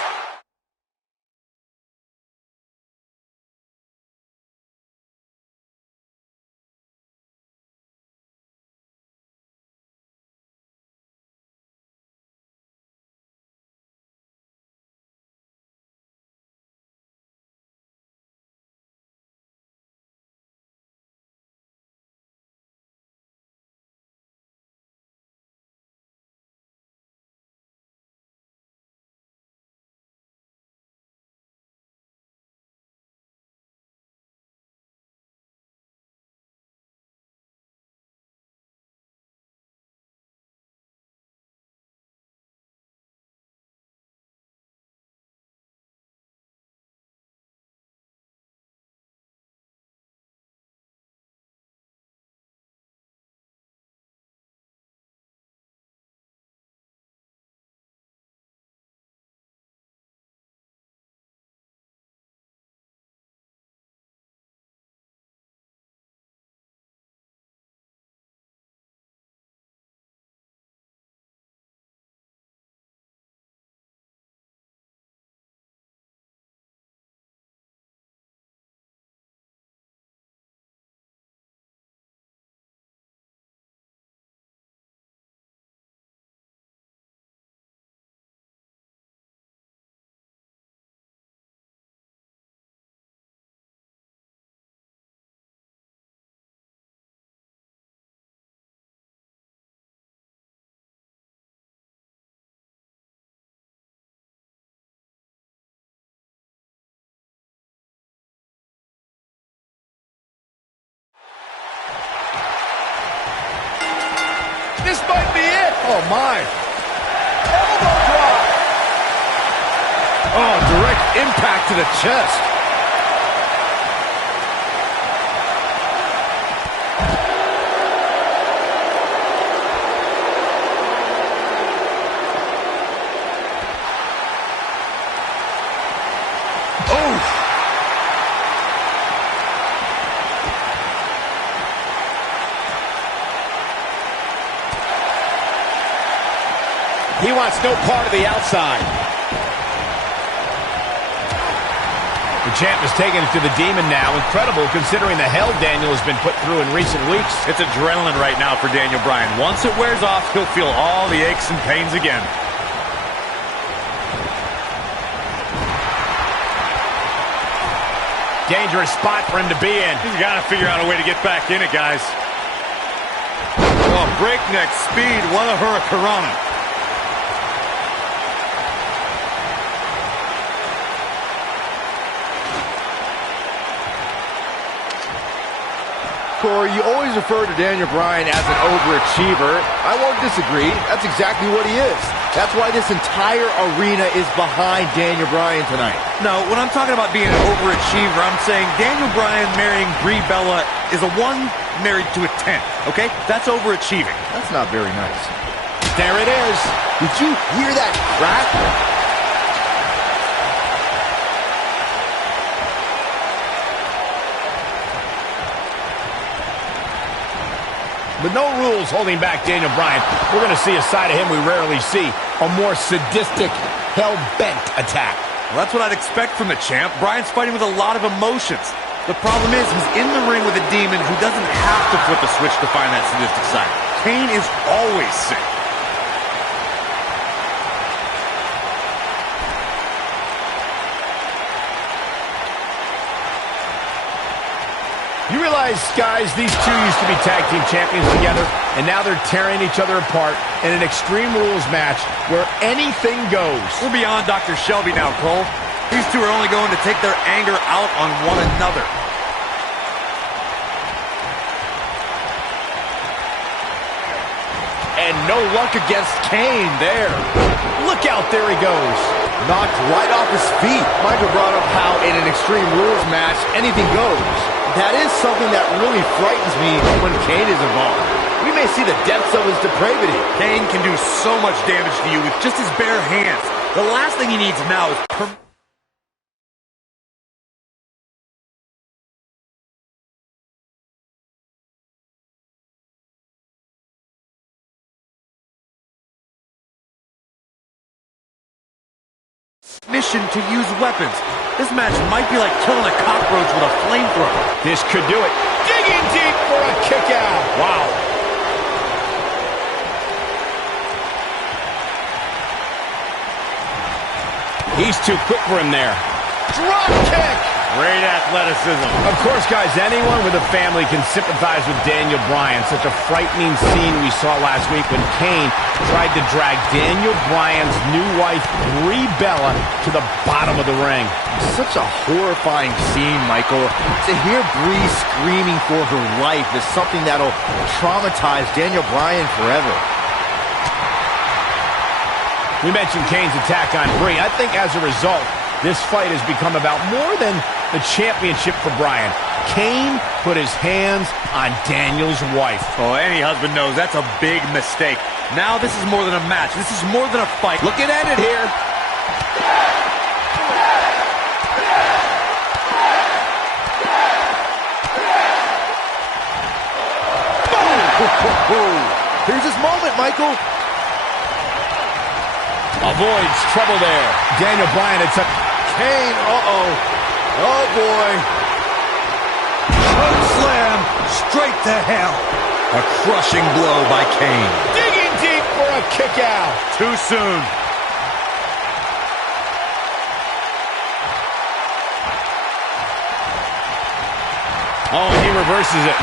This might be it. Oh, my. Elbow drop. Oh, direct impact to the chest. He wants no part of the outside. The champ is taking it to the Demon now. Incredible considering the hell Daniel has been put through in recent weeks. It's adrenaline right now for Daniel Bryan. Once it wears off, he'll feel all the aches and pains again. Dangerous spot for him to be in. He's got to figure out a way to get back in it, guys. Oh, breakneck speed. What a hurricanrana. Corey, you always refer to Daniel Bryan as an overachiever. I won't disagree. That's exactly what he is. That's why this entire arena is behind Daniel Bryan tonight. No, when I'm talking about being an overachiever, I'm saying Daniel Bryan marrying Brie Bella is a 1 married to a 10, okay? That's overachieving. That's not very nice. There it is. Did you hear that crack? With no rules holding back Daniel Bryan, we're going to see a side of him we rarely see. A more sadistic, hell-bent attack. Well, that's what I'd expect from the champ. Bryan's fighting with a lot of emotions. The problem is he's in the ring with a demon who doesn't have to flip a switch to find that sadistic side. Kane is always sick. You realize, guys, these two used to be tag team champions together, and now they're tearing each other apart in an Extreme Rules match where anything goes. We're beyond Dr. Shelby now, Cole. These two are only going to take their anger out on one another. And no luck against Kane there. Look out, there he goes. Knocked right off his feet. Michael brought up how in an Extreme Rules match, anything goes. That is something that really frightens me when Kane is involved. We may see the depths of his depravity. Kane can do so much damage to you with just his bare hands. The last thing he needs now is mission to use weapons. This match might be like killing a cockroach with a flamethrower. This could do it. Digging deep for a kick out. Wow. He's too quick for him there. Drop kick. Great athleticism. Of course, guys, anyone with a family can sympathize with Daniel Bryan. Such a frightening scene we saw last week when Kane tried to drag Daniel Bryan's new wife, Brie Bella, to the bottom of the ring. Such a horrifying scene, Michael. To hear Brie screaming for her life is something that'll traumatize Daniel Bryan forever. We mentioned Kane's attack on Brie. I think as a result, this fight has become about more than the championship for Bryan. Kane put his hands on Daniel's wife. Oh, any husband knows that's a big mistake. Now this is more than a match. This is more than a fight. Looking at it here. Here's his moment, Michael. Avoids trouble there. Daniel Bryan had some... Kane, uh-oh. Oh, boy. Choke slam straight to hell. A crushing blow by Kane. Digging deep for a kick out. Too soon. Oh, he reverses it.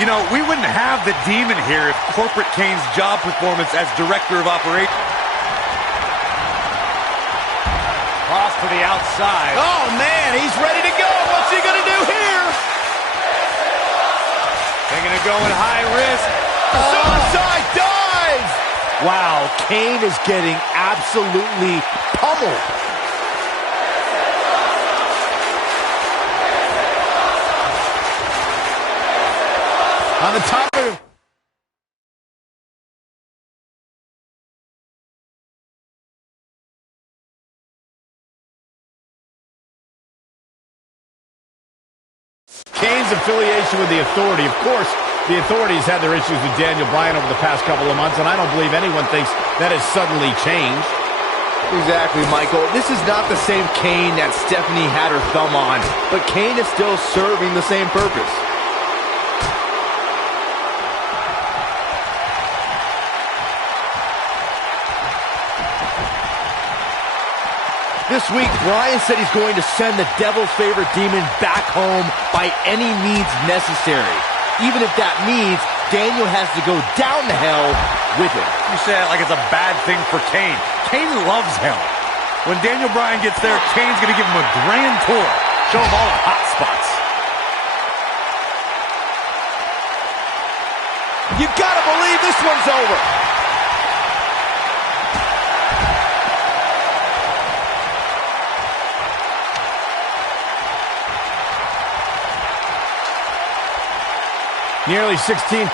You know, we wouldn't have the Demon here if Corporate Kane's job performance as Director of Operations. Cross to the outside. Oh, man, he's ready to go. What's he going to do here? They're going to go in high risk. Suicide dive! Wow, Kane is getting absolutely pummeled. On the top of... Kane's affiliation with the Authority. Of course, the Authority's had their issues with Daniel Bryan over the past couple of months, and I don't believe anyone thinks that has suddenly changed. Exactly, Michael. This is not the same Kane that Stephanie had her thumb on, but Kane is still serving the same purpose. This week, Bryan said he's going to send the devil's favorite demon back home by any means necessary, even if that means Daniel has to go down to hell with him. You say it like it's a bad thing for Kane. Kane loves hell. When Daniel Bryan gets there, Kane's going to give him a grand tour, show him all the hot spots. You gotta believe this one's over. Nearly 16,000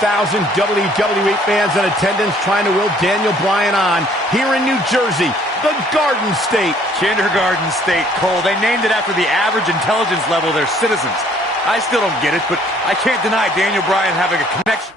WWE fans in attendance trying to will Daniel Bryan on here in New Jersey, the Garden State. Kindergarten State, Cole. They named it after the average intelligence level of their citizens. I still don't get it, but I can't deny Daniel Bryan having a connection.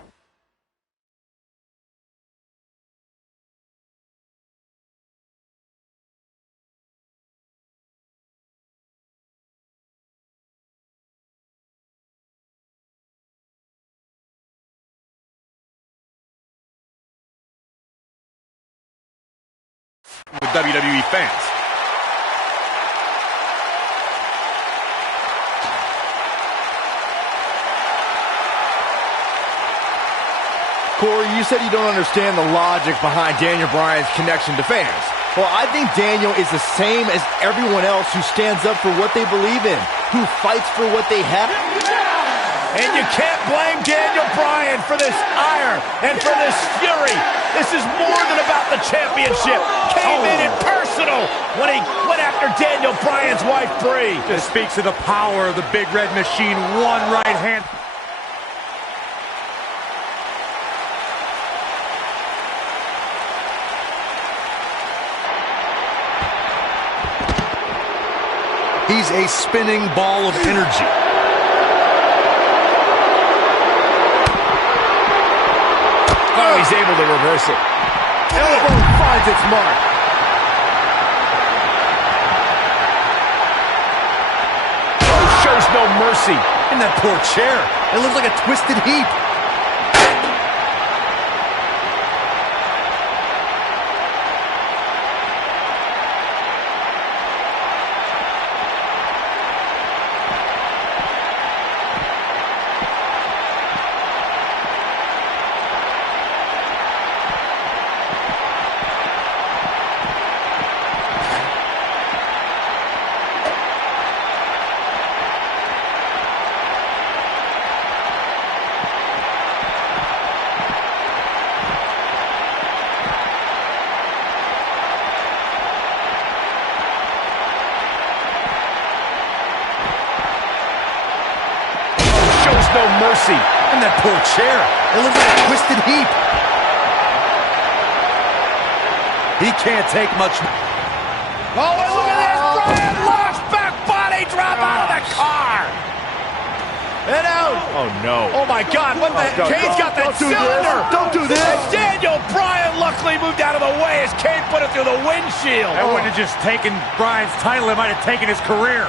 With WWE fans. Corey, you said you don't understand the logic behind Daniel Bryan's connection to fans. Well, I think Daniel is the same as everyone else who stands up for what they believe in, who fights for what they have. And you can't blame Daniel Bryan for this ire and for this fury. This is more than about the championship. Came in it personal when he went after Daniel Bryan's wife, Brie. This speaks to the power of the Big Red Machine. One right hand. He's a spinning ball of energy. Oh, he's able to reverse it. Elbow finds its mark. Oh, shows no mercy. In that poor chair. It looks like a twisted heap. No mercy. And that poor chair. It looks like a twisted heap. He can't take much. Oh, and look at this. Bryan launched back body drop out of the car. And out. Oh, no. Oh, my God. What the? Kane's got that cylinder. Don't do this. And Daniel Bryan luckily moved out of the way as Kane put it through the windshield. That wouldn't have just taken Bryan's title. It might have taken his career.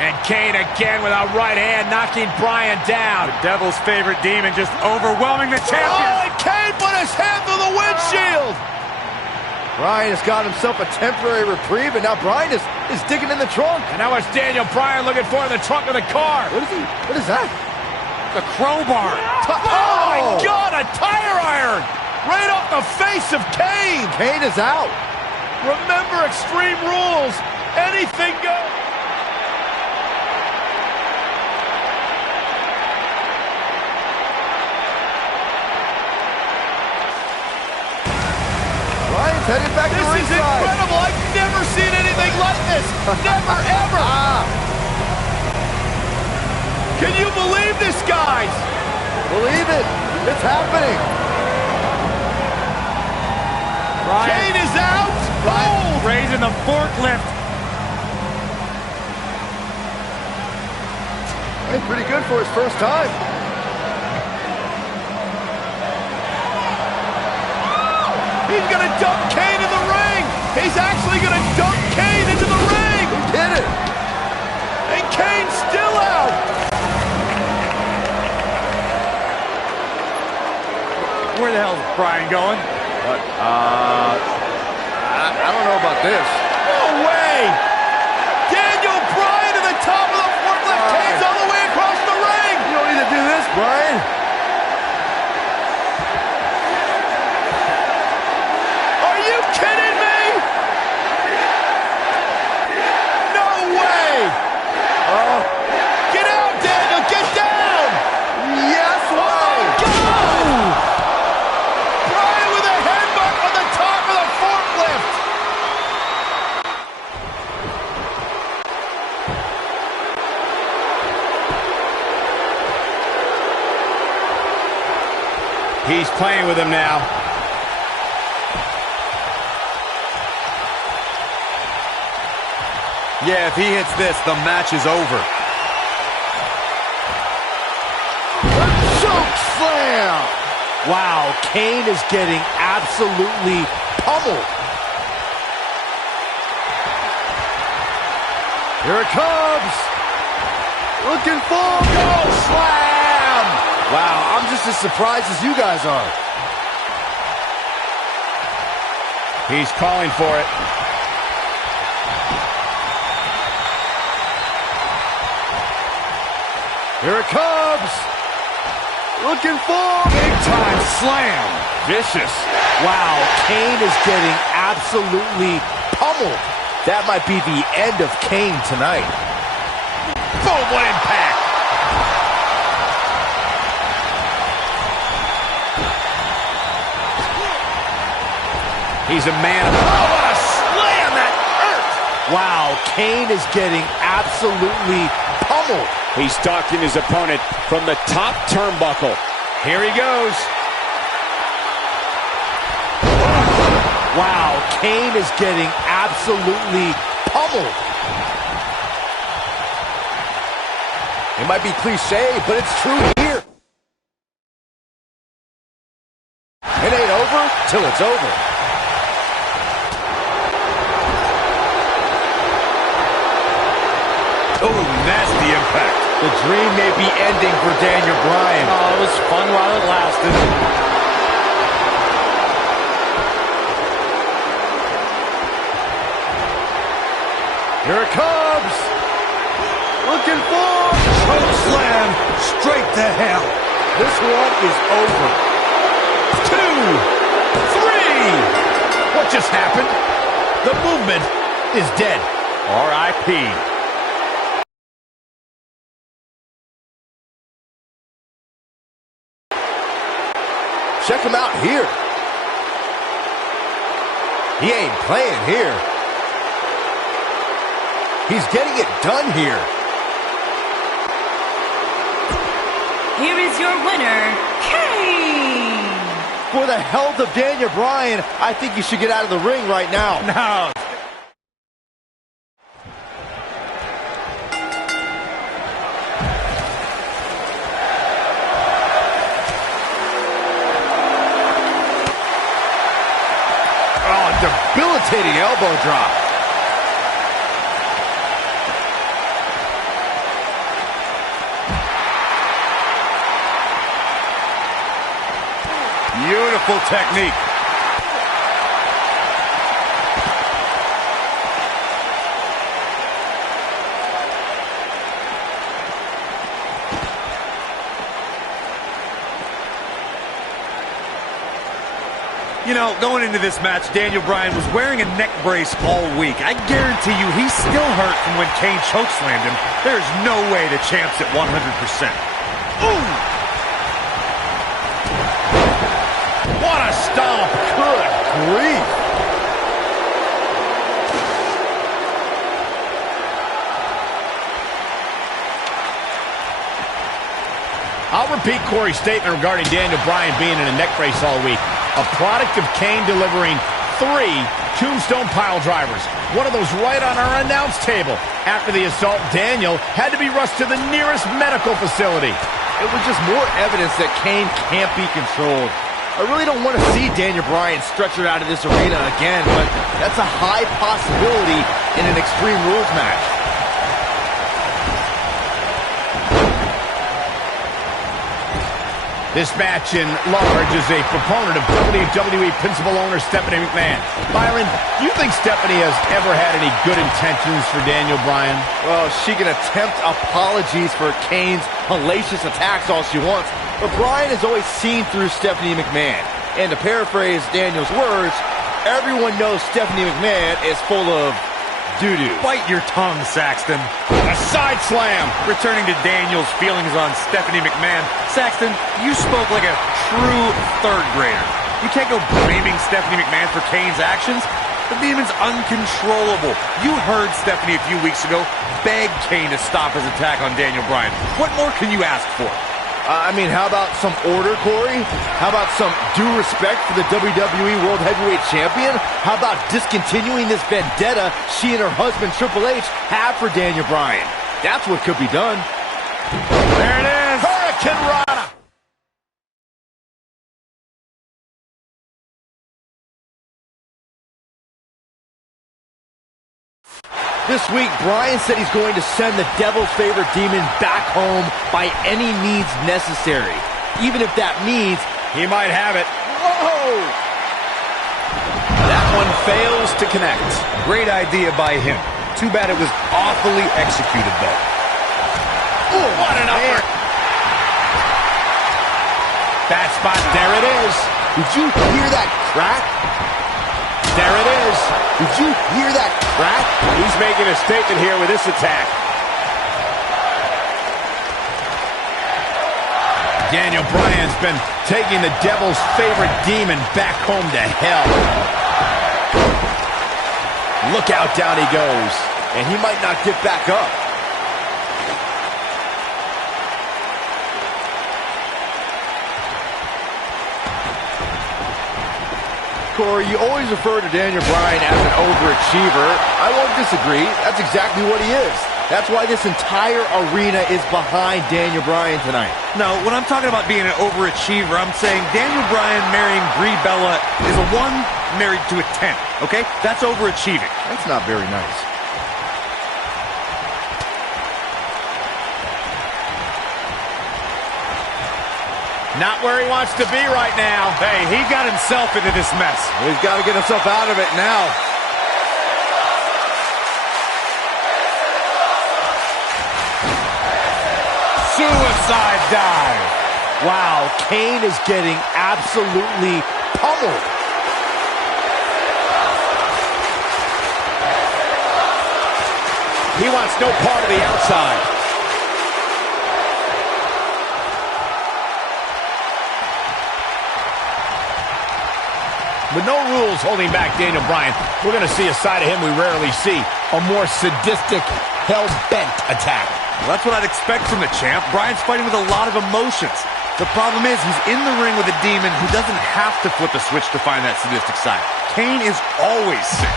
And Kane again with a right hand knocking Bryan down. The devil's favorite demon just overwhelming the champion. Oh, and Kane put his hand through the windshield. Bryan has got himself a temporary reprieve, and now Bryan is digging in the trunk. And now it's Daniel Bryan looking for in the trunk of the car. What is that? The crowbar. Oh, my God, a tire iron. Right off the face of Kane. Kane is out. Remember Extreme Rules. Anything goes. Bryan's heading back to This is ringside. incredible. I've never seen anything like this. Never, ever. Can you believe this, guys? Believe it. It's happening. Kane is out. Cold. Raising the forklift. Hey, pretty good for his first time. He's going to dump Kane in the ring. He's actually going to dump Kane into the ring. He did it. And Kane's still out. Where the hell is Bryan going? I don't know about this. No way. Daniel Bryan to the top of the forklift. Kane's all the way across the ring. You don't need to do this, Bryan. Are you kidding me? No way. Get out, Daniel. Get down. Yes, way. Go! Bryan with a headbutt on the top of the forklift. He's playing with him now. Yeah, if he hits this, the match is over. Choke slam. Wow, Kane is getting absolutely pummeled. Here it comes. Looking for goal slam. Wow, I'm just as surprised as you guys are. He's calling for it. Here it comes. Looking for Big time slam. vicious. Wow, Kane is getting absolutely pummeled. That might be the end of Kane tonight. Boom, what impact. He's a man of... Oh, what a slam that hurt. Wow, Kane is getting absolutely pummeled. He's stalking his opponent from the top turnbuckle. Here he goes. Wow, Kane is getting absolutely pummeled. It might be cliche, but it's true here. It ain't over till it's over. Oh, nasty impact. The dream may be ending for Daniel Bryan. Oh, it was fun while it lasted. Here it comes. Looking for Choke slam straight to hell. this one is over. 2, 3. What just happened? The movement is dead. R.I.P. Check him out here. He ain't playing here. He's getting it done here. Here is your winner, Kane. For the health of Daniel Bryan, I think you should get out of the ring right now. No. Oh, debilitating elbow drop. Beautiful technique. You know, going into this match, Daniel Bryan was wearing a neck brace all week. I guarantee you he's still hurt from when Kane chokeslammed him. There's no way the champ's at 100%. Ooh! What a stomp! Good grief! I'll repeat Corey's statement regarding Daniel Bryan being in a neck brace all week. A product of Kane delivering 3 tombstone pile drivers. One of those right on our announce table. After the assault, Daniel had to be rushed to the nearest medical facility. It was just more evidence that Kane can't be controlled. I really don't want to see Daniel Bryan stretchered out of this arena again, but that's a high possibility in an Extreme Rules match. This match in large is a proponent of WWE principal owner Stephanie McMahon. Byron, do you think Stephanie has ever had any good intentions for Daniel Bryan? Well, she can attempt apologies for Kane's hellacious attacks all she wants, but Bryan has always seen through Stephanie McMahon. And to paraphrase Daniel's words, everyone knows Stephanie McMahon is full of doo-doo. Bite your tongue, Saxton. A side slam. Returning to Daniel's feelings on Stephanie McMahon. Saxton, you spoke like a true third grader. You can't go blaming Stephanie McMahon for Kane's actions. The demon's uncontrollable. You heard Stephanie a few weeks ago beg Kane to stop his attack on Daniel Bryan. What more can you ask for? I mean, how about some order, Corey? How about some due respect for the WWE World Heavyweight Champion? How about discontinuing this vendetta she and her husband Triple H have for Daniel Bryan? That's what could be done. There it is. Hurricane Rana. This week, Bryan said he's going to send the Devil's favorite demon back home by any means necessary. Even if that means He might have it. whoa! That one fails to connect. Great idea by him. Too bad it was awfully executed, though. Ooh, what an upper. That spot, there it is. Did you hear that crack? There it is. Did you hear that crack? He's making a statement here with this attack. Daniel Bryan's been taking the Devil's favorite demon back home to hell. Look out, down he goes. And he might not get back up. Corey, you always refer to Daniel Bryan as an overachiever. I won't disagree. That's exactly what he is. That's why this entire arena is behind Daniel Bryan tonight. No, when I'm talking about being an overachiever, I'm saying Daniel Bryan marrying Brie Bella is a 1 married to a 10, okay? That's overachieving. That's not very nice. Not where he wants to be right now. Hey, he got himself into this mess. He's got to get himself out of it now. Suicide dive. Wow, Kane is getting absolutely pummeled. He wants no part of the outside. With no rules holding back Daniel Bryan, we're going to see a side of him we rarely see. A more sadistic, hell-bent attack. Well, that's what I'd expect from the champ. Bryan's fighting with a lot of emotions. The problem is he's in the ring with a demon who doesn't have to flip a switch to find that sadistic side. Kane is always sick.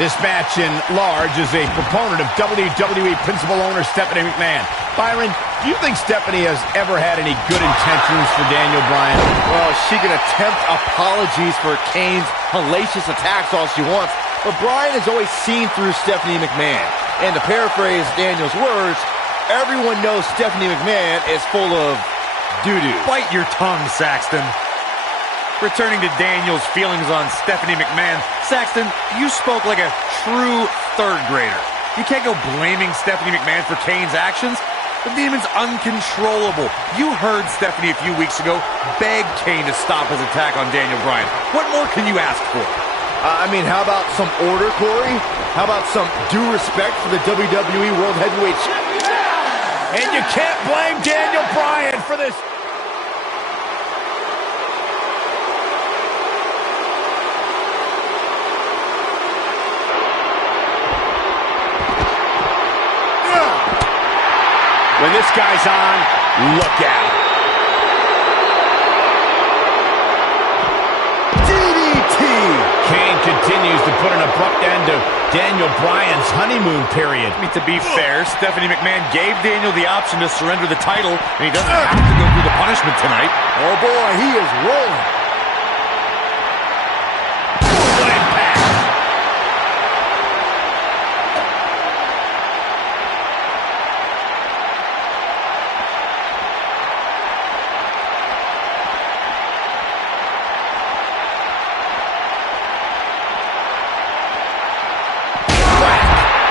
This match in large is a proponent of WWE principal owner Stephanie McMahon. Byron, do you think Stephanie has ever had any good intentions for Daniel Bryan? Well, she can attempt apologies for Kane's hellacious attacks all she wants, but Bryan has always seen through Stephanie McMahon. And to paraphrase Daniel's words, everyone knows Stephanie McMahon is full of doo-doo. Bite your tongue, Saxton. Returning to Daniel's feelings on Stephanie McMahon. Saxton, you spoke like a true third grader. You can't go blaming Stephanie McMahon for Kane's actions. The demon's uncontrollable. You heard Stephanie a few weeks ago beg Kane to stop his attack on Daniel Bryan. What more can you ask for? I mean, how about some order, Corey? How about some due respect for the WWE World Heavyweight Championship? And you can't blame Daniel Bryan for this. When this guy's on, look out. DDT! Kane continues to put an abrupt end to Daniel Bryan's honeymoon period. I mean, to be fair, Stephanie McMahon gave Daniel the option to surrender the title, and he doesn't have to go through the punishment tonight. Oh boy, he is rolling. What impact!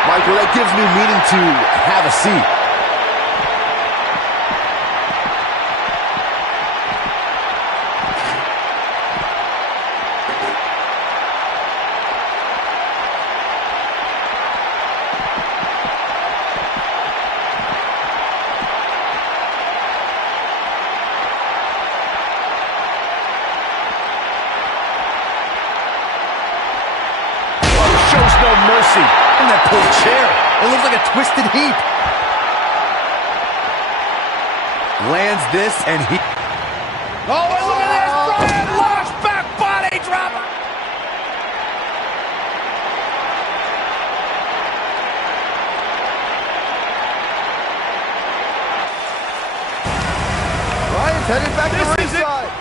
Michael, that gives me meaning to have a seat. Shows no mercy. And that poor chair. It looks like a twisted heap. Lands this, and he... Oh, and look at this! Bryan launch back body drop! Bryan's headed back to ringside.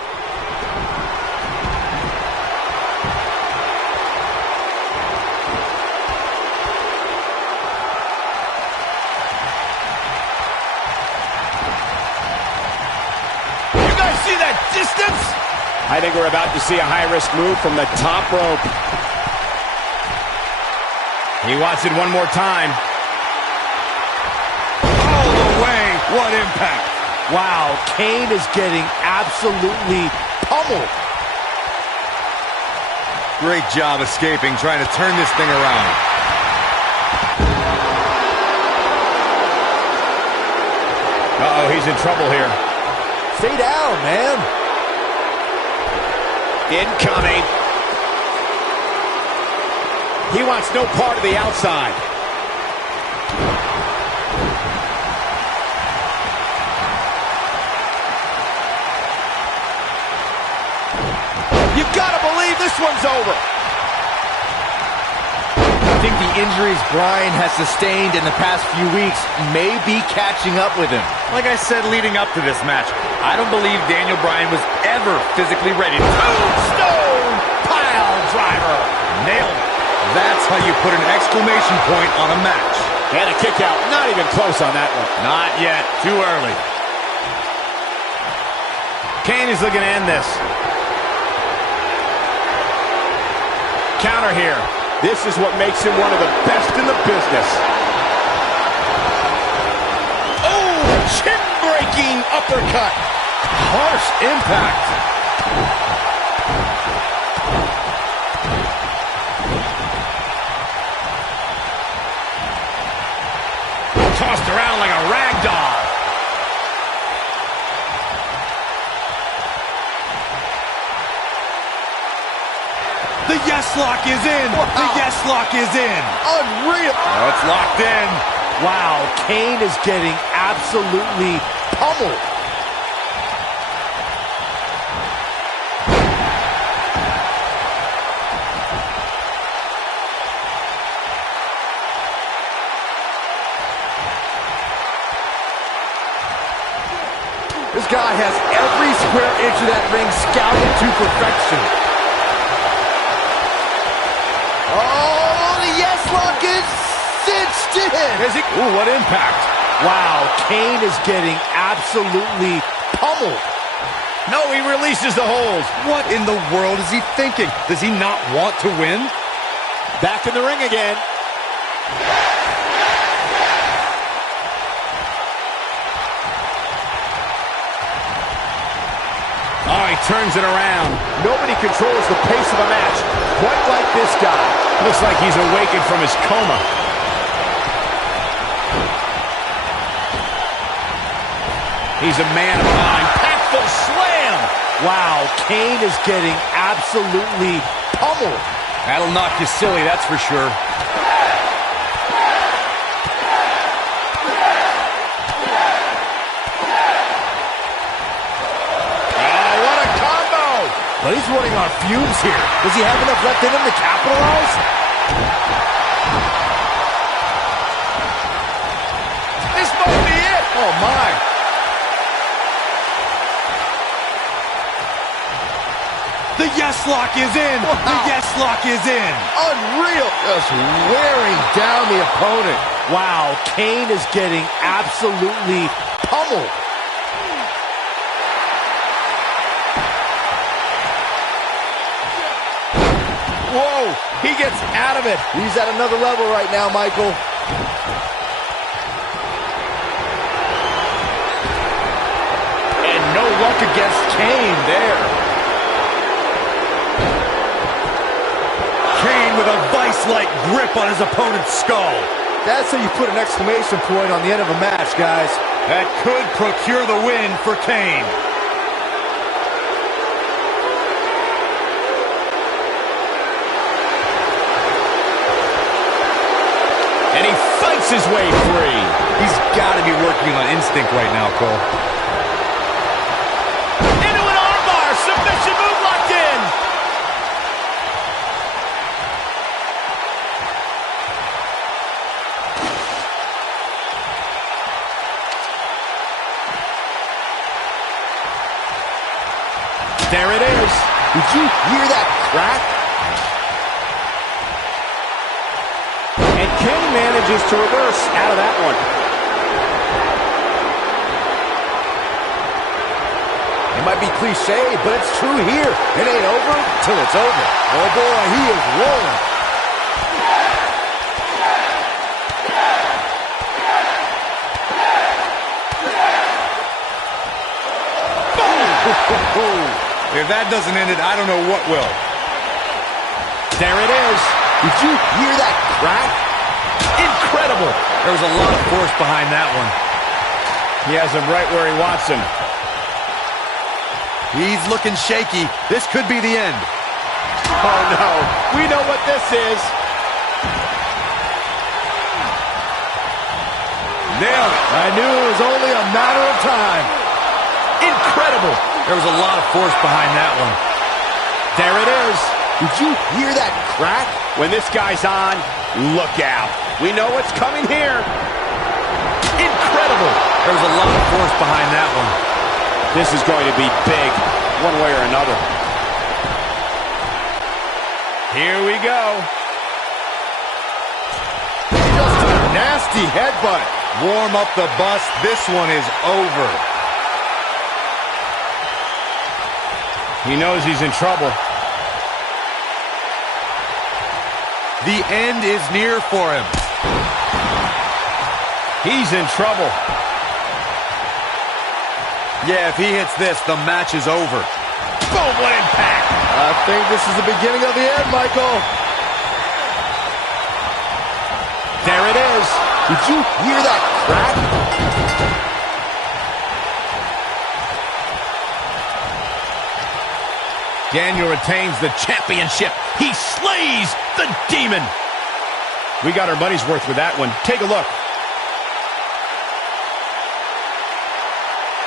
See that distance? I think we're about to see a high-risk move from the top rope. He wants it one more time. All the way. What impact. Wow, Kane is getting absolutely pummeled. Great job escaping, trying to turn this thing around. Uh-oh, he's in trouble here. Stay down, man. Incoming. He wants no part of the outside. You gotta believe this one's over. I think the injuries Bryan has sustained in the past few weeks may be catching up with him. Like I said leading up to this match, I don't believe Daniel Bryan was ever physically ready. Tombstone pile driver. Nailed it. That's how you put an exclamation point on a match. And a kick out. Not even close on that one. Not yet. Too early. Kane is looking to end this. Counter here. This is what makes him one of the best in the business. Oh, chin-breaking uppercut. Harsh impact. Tossed around like a rag doll. The yes lock is in. Wow. The yes lock is in. Unreal. Oh, it's locked in. Wow, Kane is getting absolutely pummeled. This guy has every square inch of that ring scouted to perfection. Oh, the yes lock is cinched in. Ooh, what impact. Wow, Kane is getting absolutely pummeled. No, he releases the hold. What in the world is he thinking? Does he not want to win? Back in the ring again. turns it around. Nobody controls the pace of a match quite like this guy. Looks like he's awakened from his coma. He's a man of mind. Impactful slam. Wow, Kane is getting absolutely pummeled. That'll knock you silly, that's for sure. Oh, what a combo! But he's running on fumes here. Does he have enough left in him to capitalize? This might be it. Oh, my. The yes lock is in! Wow. The yes lock is in! Unreal. Just wearing down the opponent. Wow, Kane is getting absolutely pummeled. Whoa, he gets out of it. He's at another level right now, Michael. And no luck against Kane there. Kane with a vice-like grip on his opponent's skull. That's how you put an exclamation point on the end of a match, guys. That could procure the win for Kane. And he fights his way free. He's got to be working on instinct right now, Cole. Into an armbar. Submission move locked in. There it is. Did you hear that crack? And Kane manages to reverse out of that one. It might be cliche, but it's true here. It ain't over till it's over. Oh boy, he is rolling. If that doesn't end it, I don't know what will. There it is. Did you hear that crack? Incredible. There was a lot of force behind that one. He has him right where he wants him. He's looking shaky. This could be the end. Oh, no. We know what this is. Nailed it. I knew it was only a matter of time. Incredible. There was a lot of force behind that one. There it is. Did you hear that crack? When this guy's on, look out. We know what's coming here. Incredible. There was a lot of force behind that one. This is going to be big, one way or another. Here we go. Just a nasty headbutt. Warm up the bus. This one is over. He knows he's in trouble. The end is near for him. He's in trouble. Yeah, if he hits this, the match is over. Boom, what impact. I think this is the beginning of the end, Michael. There it is. Did you hear that crack? Daniel retains the championship. He slays the demon. We got our money's worth with that one. Take a look.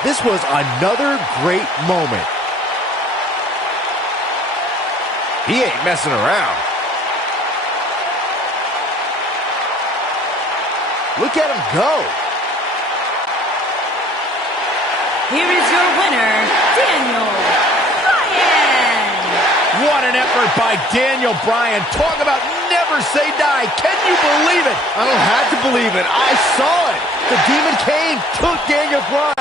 This was another great moment. He ain't messing around. Look at him go. Here is your winner, Daniel Bryan. What an effort by Daniel Bryan. Talk about never say die. Can you believe it? I don't have to believe it. I saw it. The Demon Kane took Daniel Bryan.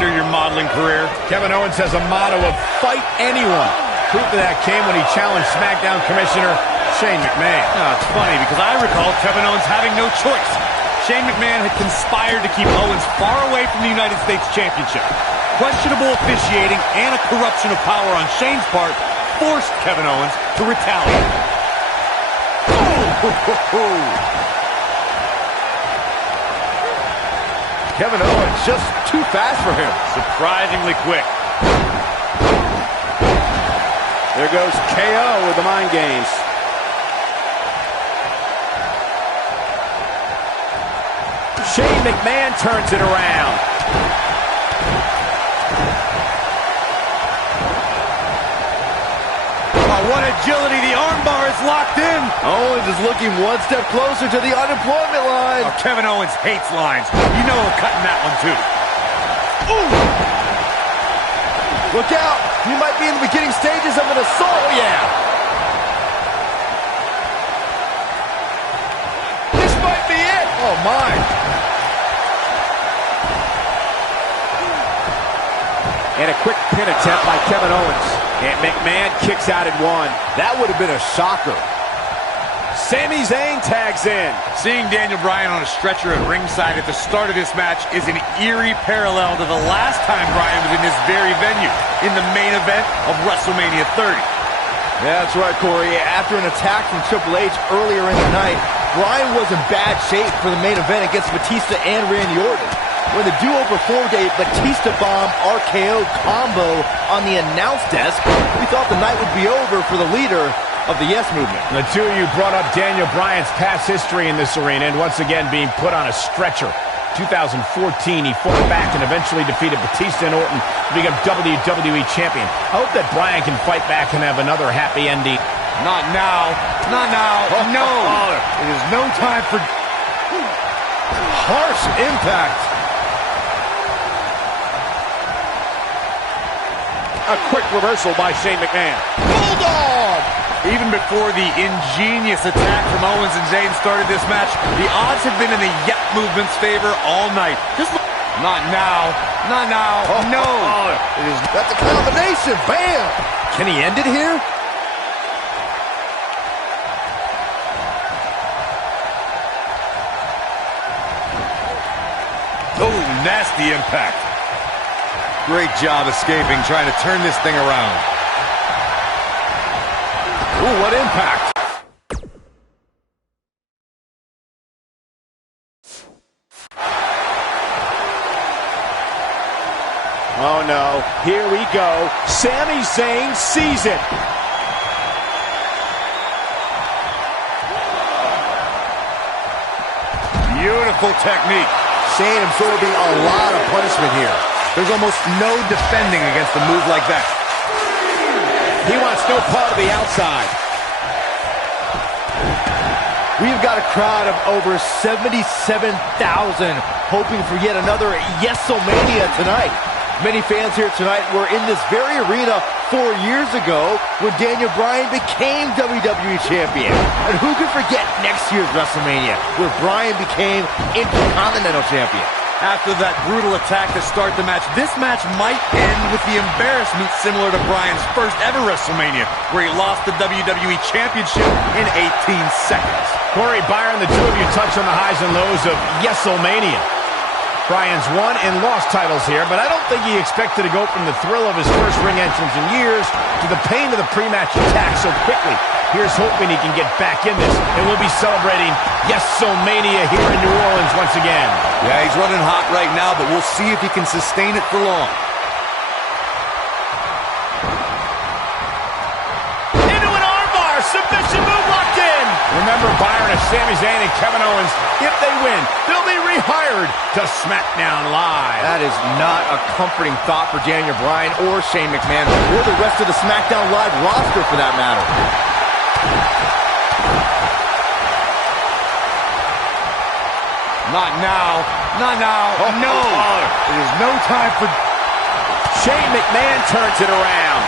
render your modeling career. Kevin Owens has a motto of fight anyone. Proof of that came when he challenged SmackDown Commissioner Shane McMahon. It's funny because I recall Kevin Owens having no choice. Shane McMahon had conspired to keep Owens far away from the United States Championship. Questionable officiating and a corruption of power on Shane's part forced Kevin Owens to retaliate. Kevin Owens just too fast for him. Surprisingly quick. There goes KO with the mind games. Shane McMahon turns it around. Oh, what agility. The armbar is locked in. Owens is looking one step closer to the unemployment line. Oh, Kevin Owens hates lines. You know we're cutting that one too. Ooh. Look out. He might be in the beginning stages of an assault. Oh, yeah. This might be it. Oh, my. And a quick pin attempt by Kevin Owens. And McMahon kicks out at one. That would have been a shocker. Sami Zayn tags in. Seeing Daniel Bryan on a stretcher at ringside at the start of this match is an eerie parallel to the last time Bryan was in this very venue, in the main event of WrestleMania 30. Yeah, that's right, Corey. After an attack from Triple H earlier in the night, Bryan was in bad shape for the main event against Batista and Randy Orton. When the duo performed a Batista Bomb RKO combo on the announce desk, we thought the night would be over for the leader of the Yes Movement. The two of you brought up Daniel Bryan's past history in this arena and once again being put on a stretcher. 2014, he fought back and eventually defeated Batista and Orton to become WWE Champion. I hope that Bryan can fight back and have another happy ending. Not now. Not now. No. It is no time for Harsh impact. A quick reversal by Shane McMahon. Bulldog! Even before the ingenious attack from Owens and Zayn started this match, the odds have been in the Yep Movement's favor all night. Just look. Not now. Not now. No. It is. That's a combination. Bam! Can he end it here? Oh, nasty impact. Great job escaping, trying to turn this thing around. Ooh, what impact. Oh, no. Here we go. Sami Zayn sees it. Beautiful technique. Shane absorbing a lot of punishment here. There's almost no defending against a move like that. He wants no part of the outside. We've got a crowd of over 77,000 hoping for yet another Yes-O-Mania tonight. Many fans here tonight were in this very arena 4 years ago when Daniel Bryan became WWE Champion. And who could forget next year's WrestleMania where Bryan became Intercontinental Champion? After that brutal attack to start the match, this match might end with the embarrassment similar to Bryan's first ever WrestleMania, where he lost the WWE Championship in 18 seconds. Corey, Byron, the two of you touched on the highs and lows of Yes-O-Mania. Bryan's won and lost titles here, but I don't think he expected to go from the thrill of his first ring entrance in years to the pain of the pre-match attack so quickly. Here's hoping he can get back in this, and we'll be celebrating Yes-O-Mania here in New Orleans once again. Yeah, he's running hot right now, but we'll see if he can sustain it for long. Into an armbar, submission move locked in. Remember, Byron, if Sami Zayn and Kevin Owens, if they win, they'll be rehired to SmackDown Live. That is not a comforting thought for Daniel Bryan or Shane McMahon, or the rest of the SmackDown Live roster for that matter. Not now. Not now. No. It is no time for... Shane McMahon turns it around.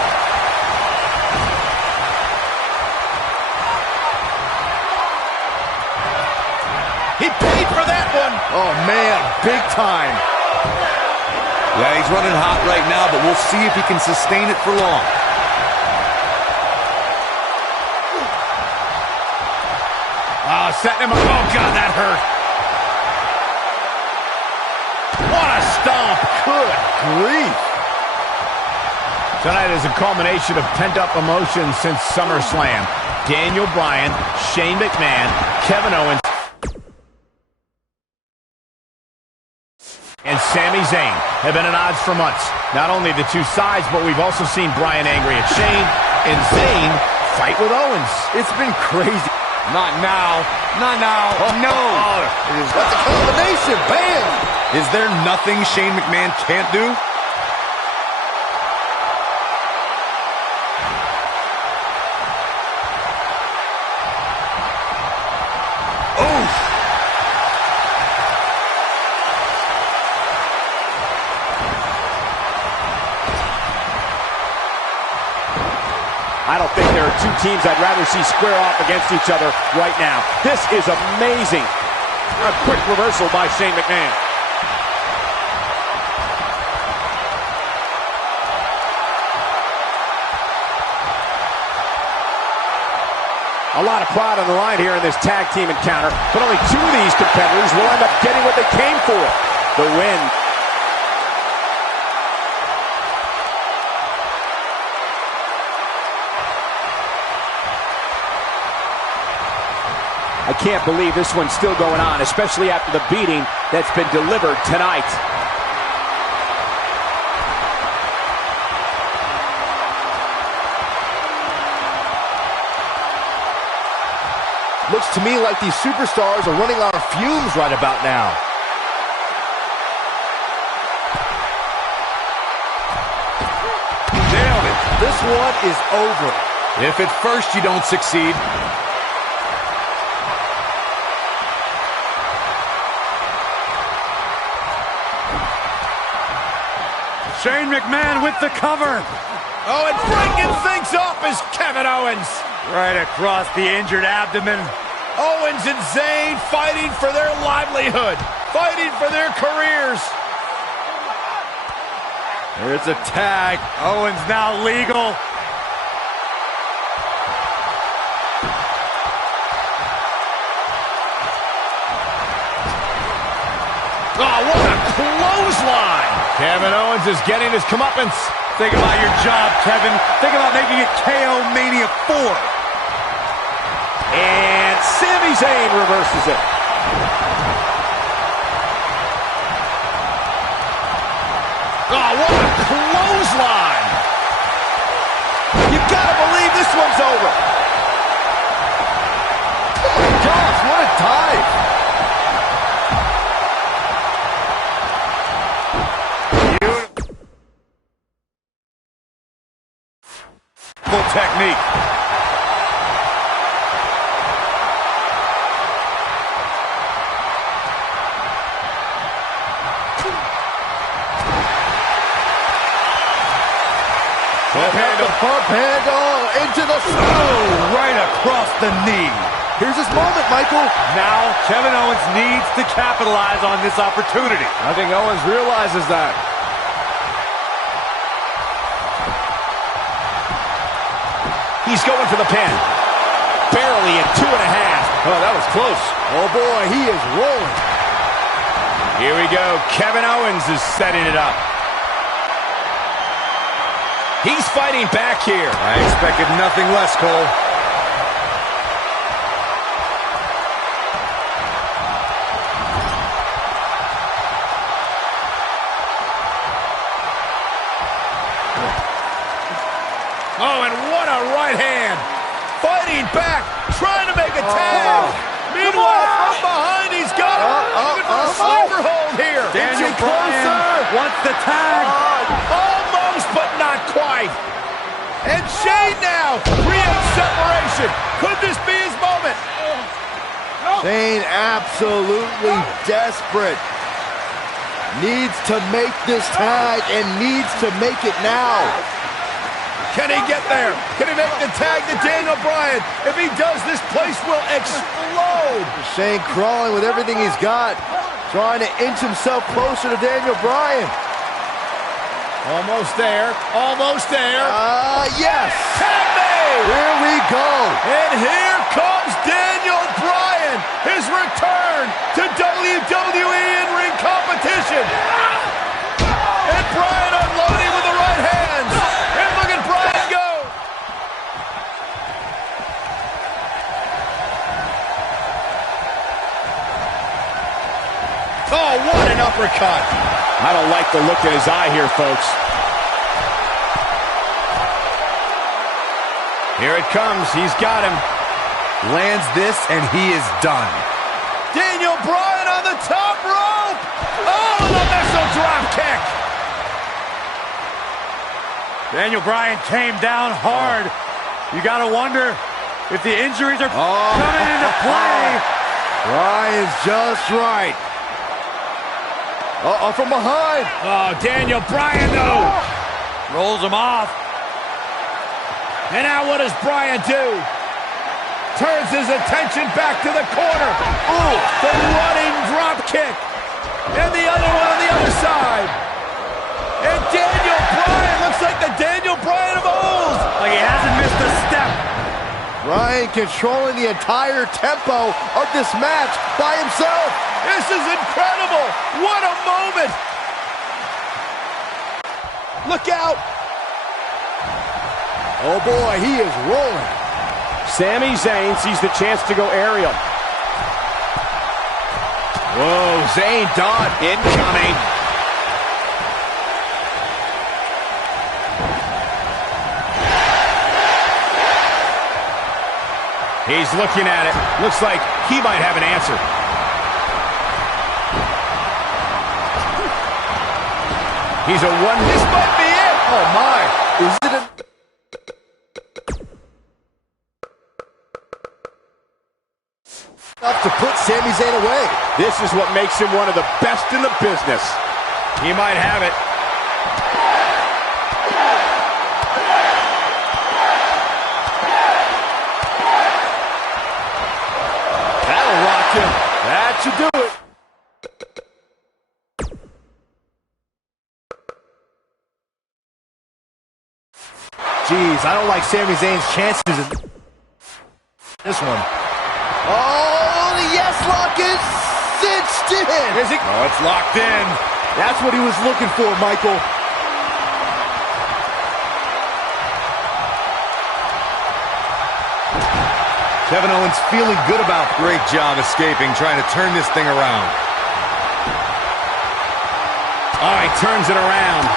He paid for that one. Oh, man, big time. Yeah, he's running hot right now, but we'll see if he can sustain it for long. Setting him up. Oh, God, that hurt. What a stomp. Good grief. Tonight is a culmination of pent-up emotions since SummerSlam. Daniel Bryan, Shane McMahon, Kevin Owens, and Sami Zayn have been at odds for months. Not only the two sides, but we've also seen Bryan angry at Shane and Zayn fight with Owens. It's been crazy. Not now. Not now. Oh, no. That's a combination. Bam! Is there nothing Shane McMahon can't do? I don't think there are two teams I'd rather see square off against each other right now. This is amazing. A quick reversal by Shane McMahon. A lot of pride on the line here in this tag team encounter, but only two of these competitors will end up getting what they came for, the win. I can't believe this one's still going on, especially after the beating that's been delivered tonight. Looks to me like these superstars are running on fumes right about now. Nailed it. This one is over. If at first you don't succeed, Shane McMahon with the cover. Oh, and breaking things up is Kevin Owens. Right across the injured abdomen. Owens and Zayn fighting for their livelihood, fighting for their careers. There's a tag. Owens now legal. Oh, what a clothesline. Kevin Owens is getting his comeuppance. Think about your job, Kevin. Think about making it KO Mania 4. And Sami Zayn reverses it. Oh, what a clothesline. You gotta believe this one's over. Oh my gosh, what a dive. Technique. Pump handle into the snow. Right across the knee. Here's his moment, Michael. Now Kevin Owens needs to capitalize on this opportunity. I think Owens realizes that. He's going for the pin. Barely at 2.5. Oh, that was close. Oh, boy, he is rolling. Here we go. Kevin Owens is setting it up. He's fighting back here. I expected nothing less, Cole. Oh, and what a right hand. Fighting back, trying to make a tag. Meanwhile, from behind, he's got looking for a sleeper hold here. Daniel Bryan wants the tag. Almost, but not quite. And Shane now creates separation. Could this be his moment? Shane absolutely desperate. Needs to make this tag and needs to make it now. Can he get there? Can he make the tag to Daniel Bryan? If he does, this place will explode. Shane crawling with everything he's got, trying to inch himself closer to Daniel Bryan. Almost there. Almost there. Yes. Tag made. Here we go. And here comes Daniel Bryan. His return to WWE in-ring competition. And Bryan unloading with the right hands. And look at Bryan go. Oh, what an uppercut. I don't like the look in his eye here, folks. Here it comes. He's got him. Lands this, and he is done. Daniel Bryan on the top rope. Oh, the missile drop kick. Daniel Bryan came down hard. You got to wonder if the injuries are coming into play. Bryan's just right. From behind. Oh, Daniel Bryan, though. Rolls him off. And now what does Bryan do? Turns his attention back to the corner. Ooh, the running drop kick. And the other one on the other side. And Daniel Bryan looks like the Daniel Bryan of old. Like he hasn't missed a step. Bryan controlling the entire tempo of this match by himself. This is incredible. What a moment. Look out. Oh boy, he is rolling. Sami Zayn sees the chance to go aerial. Whoa, Zayn done. Incoming. He's looking at it. Looks like he might have an answer. He's a one. This might be it. Oh my. Is it a... enough to put Sami Zayn away? This is what makes him one of the best in the business. He might have it. That'll rock him. That should do it. Jeez, I don't like Sami Zayn's chances in this one. Oh, the yes lock is cinched in. Is it? Oh, it's locked in. That's what he was looking for, Michael. Kevin Owens feeling good about. Great job escaping, trying to turn this thing around. Oh, he turns it around.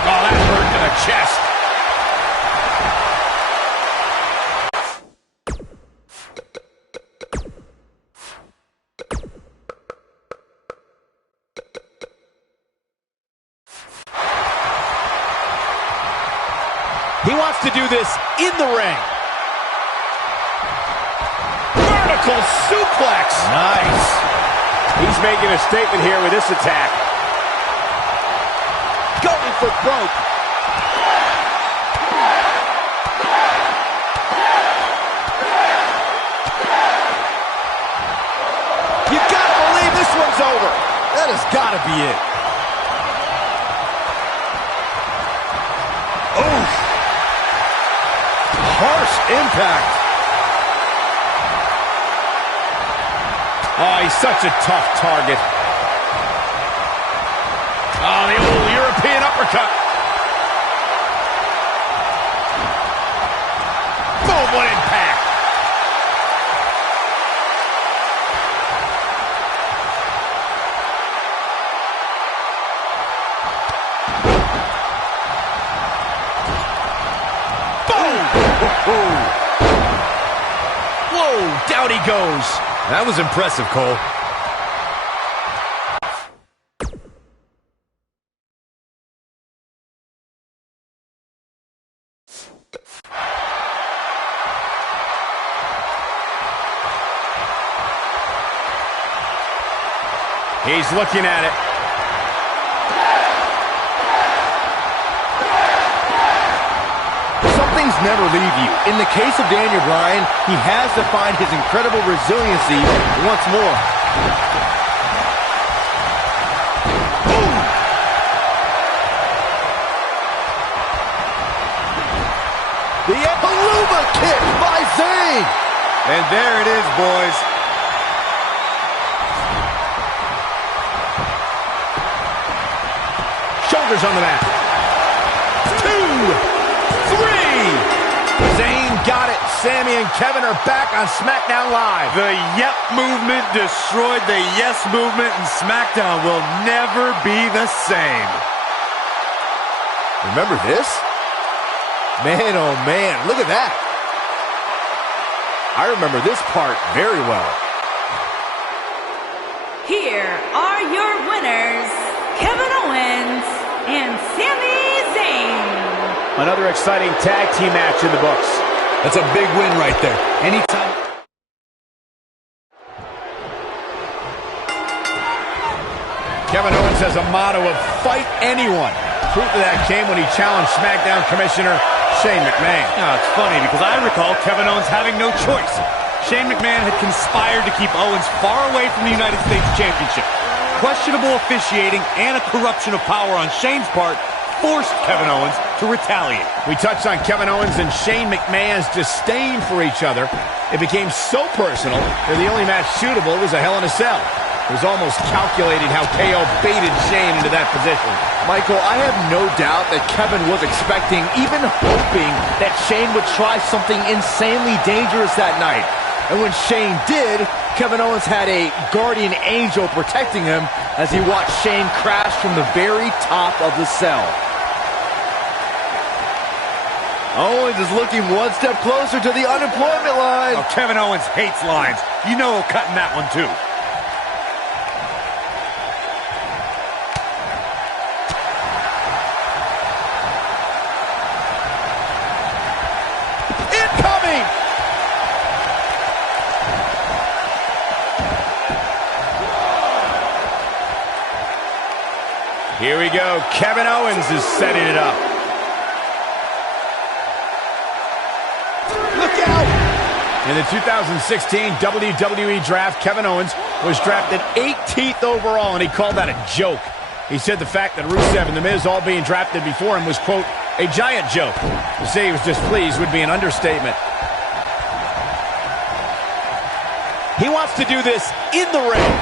Oh, that hurt to the chest. He wants to do this in the ring. Vertical suplex. Nice. He's making a statement here with this attack. Going for broke. You gotta believe this one's over. That has got to be it. Oof. Harsh impact. Oh, he's such a tough target. Oh, the old European uppercut. Boom, what impact. Whoa, down he goes. That was impressive, Cole. He's looking at it. Some things never leave you. In the case of Daniel Bryan, he has to find his incredible resiliency once more. kick by Zayn. And there it is, boys. Shoulders on the mat. 2, 3. Zayn got it. Sami and Kevin are back on SmackDown Live. The Yep movement destroyed the Yes movement, and SmackDown will never be the same. Remember this? Man, oh man, look at that. I remember this part very well. Here are your winners, Kevin Owens and Sami Zayn. Another exciting tag team match in the books. That's a big win right there. Anytime. Kevin Owens has a motto of fight anyone. Proof of that came when he challenged SmackDown Commissioner Shane McMahon. Now, it's funny because I recall Kevin Owens having no choice. Shane McMahon had conspired to keep Owens far away from the United States Championship. Questionable officiating and a corruption of power on Shane's part forced Kevin Owens to retaliate. We touched on Kevin Owens and Shane McMahon's disdain for each other. It became so personal that the only match suitable was a Hell in a Cell. It was almost calculated how KO baited Shane into that position. Michael, I have no doubt that Kevin was expecting, even hoping, that Shane would try something insanely dangerous that night. And when Shane did, Kevin Owens had a guardian angel protecting him as he watched Shane crash from the very top of the cell. Owens is looking one step closer to the unemployment line. Oh, Kevin Owens hates lines. You know he'll cut in that one too. Incoming! Here we go. Kevin Owens is setting it up. Look out! In the 2016 WWE Draft, Kevin Owens was drafted 18th overall, and he called that a joke. He said the fact that Rusev and The Miz all being drafted before him was, quote, a giant joke. To say he was displeased would be an understatement. He wants to do this in the ring.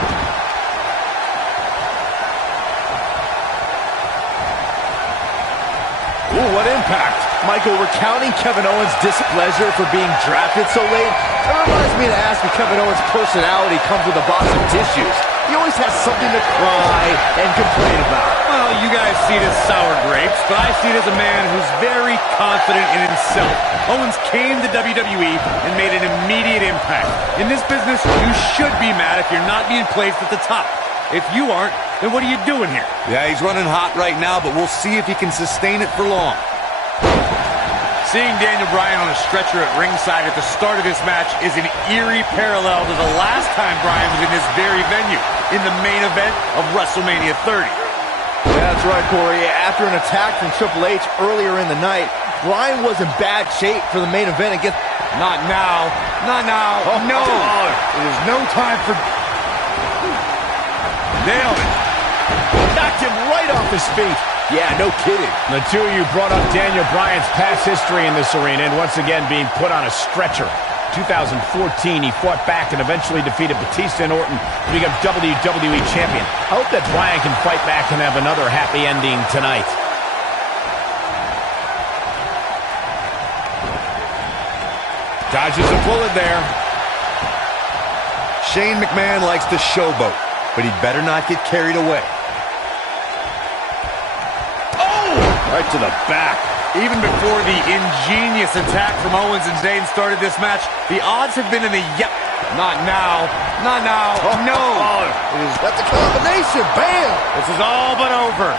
Ooh, what impact. Michael, recounting Kevin Owens' displeasure for being drafted so late, that reminds me to ask if Kevin Owens' personality comes with a box of tissues. He always has something to cry and complain about. Well, you guys see it as sour grapes, but I see it as a man who's very confident in himself. Owens came to WWE and made an immediate impact. In this business, you should be mad if you're not being placed at the top. If you aren't, then what are you doing here? Yeah, he's running hot right now, but we'll see if he can sustain it for long. Seeing Daniel Bryan on a stretcher at ringside at the start of this match is an eerie parallel to the last time Bryan was in this very venue, in the main event of WrestleMania 30. That's right, Corey. After an attack from Triple H earlier in the night, Bryan was in bad shape for the main event against... Not now. Not now. Oh, no. oh. It is no time for... Nailed it. Knocked him right off his feet. Yeah, no kidding. The two of you brought up Daniel Bryan's past history in this arena and once again being put on a stretcher. 2014, he fought back and eventually defeated Batista and Orton to become WWE Champion. I hope that Bryan can fight back and have another happy ending tonight. Dodges a bullet there. Shane McMahon likes to showboat, but he'd better not get carried away. Right to the back. Even before the ingenious attack from Owens and Zayn started this match, the odds have been in the yep. Not now. Not now. Oh, no. Oh, that's a combination. Bam! This is all but over.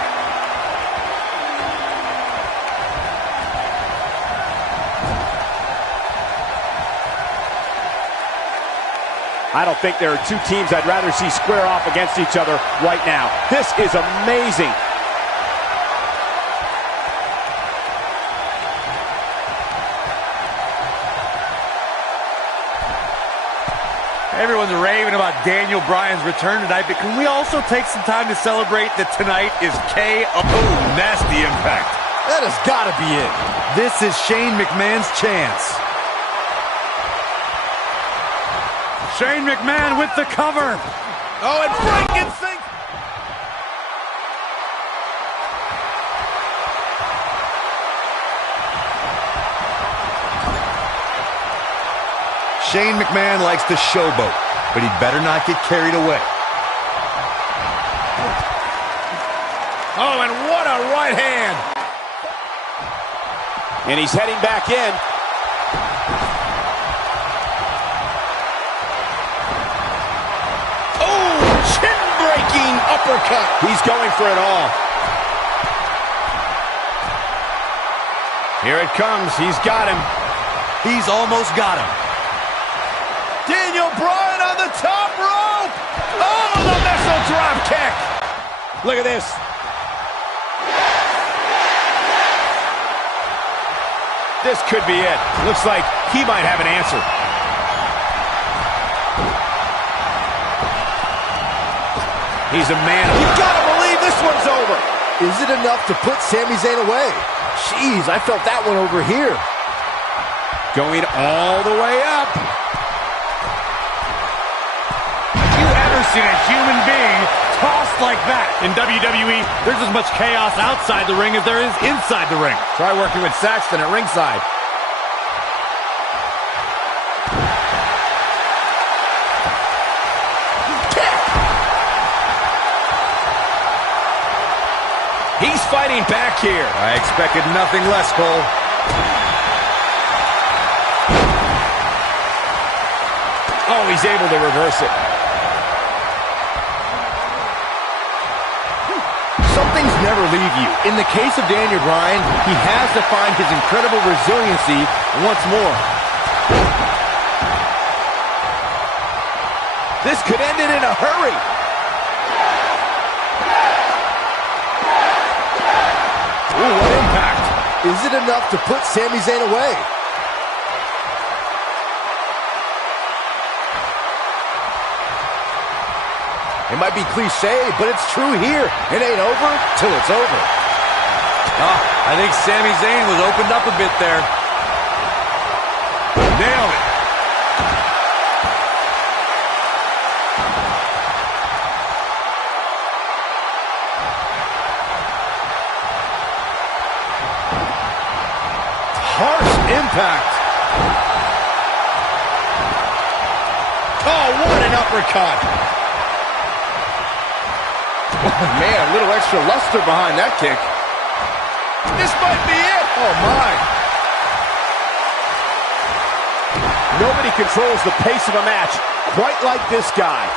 I don't think there are two teams I'd rather see square off against each other right now. This is amazing. Everyone's raving about Daniel Bryan's return tonight, but can we also take some time to celebrate that tonight is KO? Nasty impact. That has got to be it. This is Shane McMahon's chance. Shane McMahon with the cover. Oh, and Frankenstein. Shane McMahon likes to showboat, but he'd better not get carried away. Oh, and what a right hand. And he's heading back in. Oh, chin-breaking uppercut. He's going for it all. Here it comes. He's got him. He's almost got him. Daniel Bryan on the top rope. Oh, the missile drop kick. Look at this. This could be it. Looks like he might have an answer. He's a man. You gotta believe this one's over. Is it enough to put Sami Zayn away? Jeez, I felt that one over here. Going all the way up. You ever seen a human being tossed like that? In WWE, there's as much chaos outside the ring as there is inside the ring. Try working with Saxton at ringside. He's fighting back here. I expected nothing less, Cole. Oh, he's able to reverse it. Some things never leave you. In the case of Daniel Bryan, he has to find his incredible resiliency once more. This could end it in a hurry. Ooh, what impact. Is it enough to put Sami Zayn away? It might be cliche, but it's true here. It ain't over till it's over. Oh, I think Sami Zayn was opened up a bit there. Nailed it. Harsh impact. Oh, what an uppercut. Oh, man, a little extra luster behind that kick. This might be it. Oh, my. Nobody controls the pace of a match quite like this guy.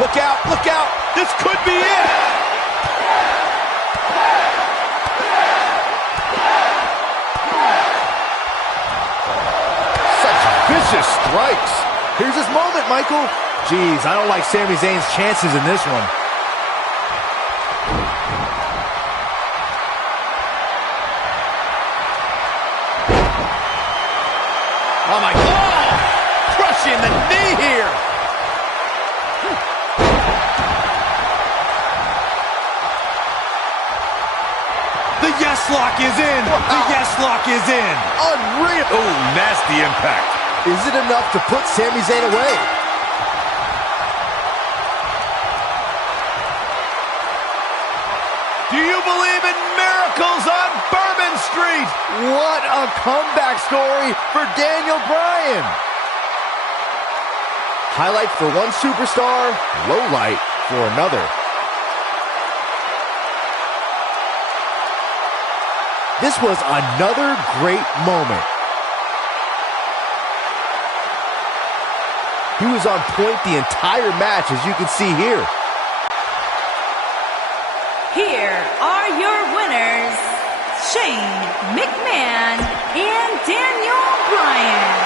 Look out, look out. This could be it. Such vicious strikes. Here's his moment, Michael. Jeez, I don't like Sami Zayn's chances in this one. Oh, my God. Crushing the knee here. The yes lock is in. The yes lock is in. Unreal. Oh, nasty impact. Is it enough to put Sami Zayn away? Do you believe in miracles on Bourbon Street? What a comeback story for Daniel Bryan. Highlight for one superstar, low light for another. This was another great moment. He was on point the entire match, as you can see here. Here are your winners, Shane McMahon and Daniel Bryan.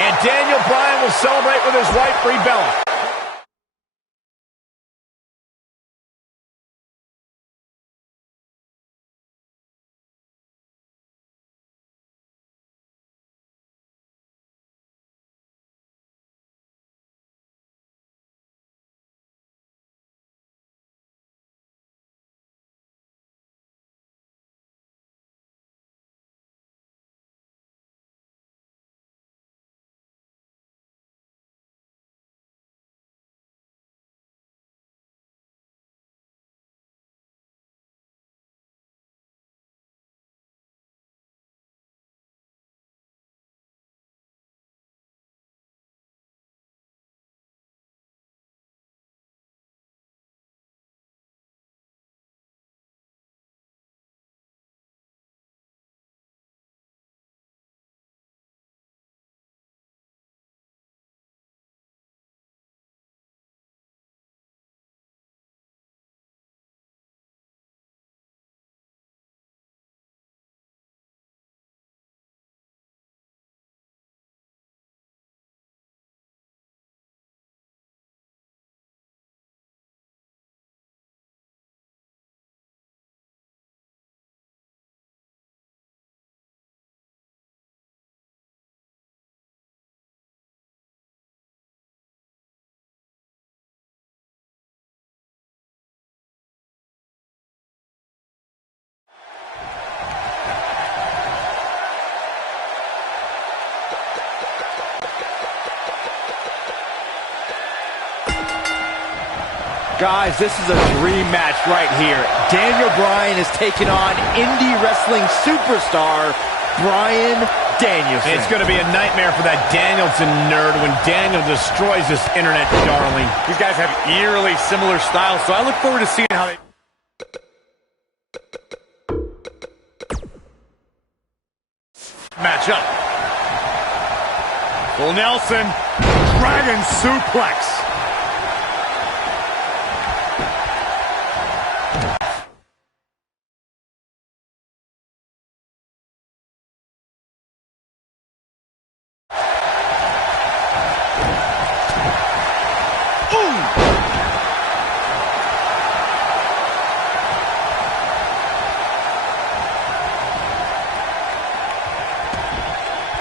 And Daniel Bryan will celebrate with his wife, Brie Bella. Guys, this is a dream match right here. Daniel Bryan is taking on indie wrestling superstar Bryan Danielson. It's going to be a nightmare for that Danielson nerd when Daniel destroys this internet darling. These guys have eerily similar styles, so I look forward to seeing how they match up. Full Nelson, Dragon Suplex.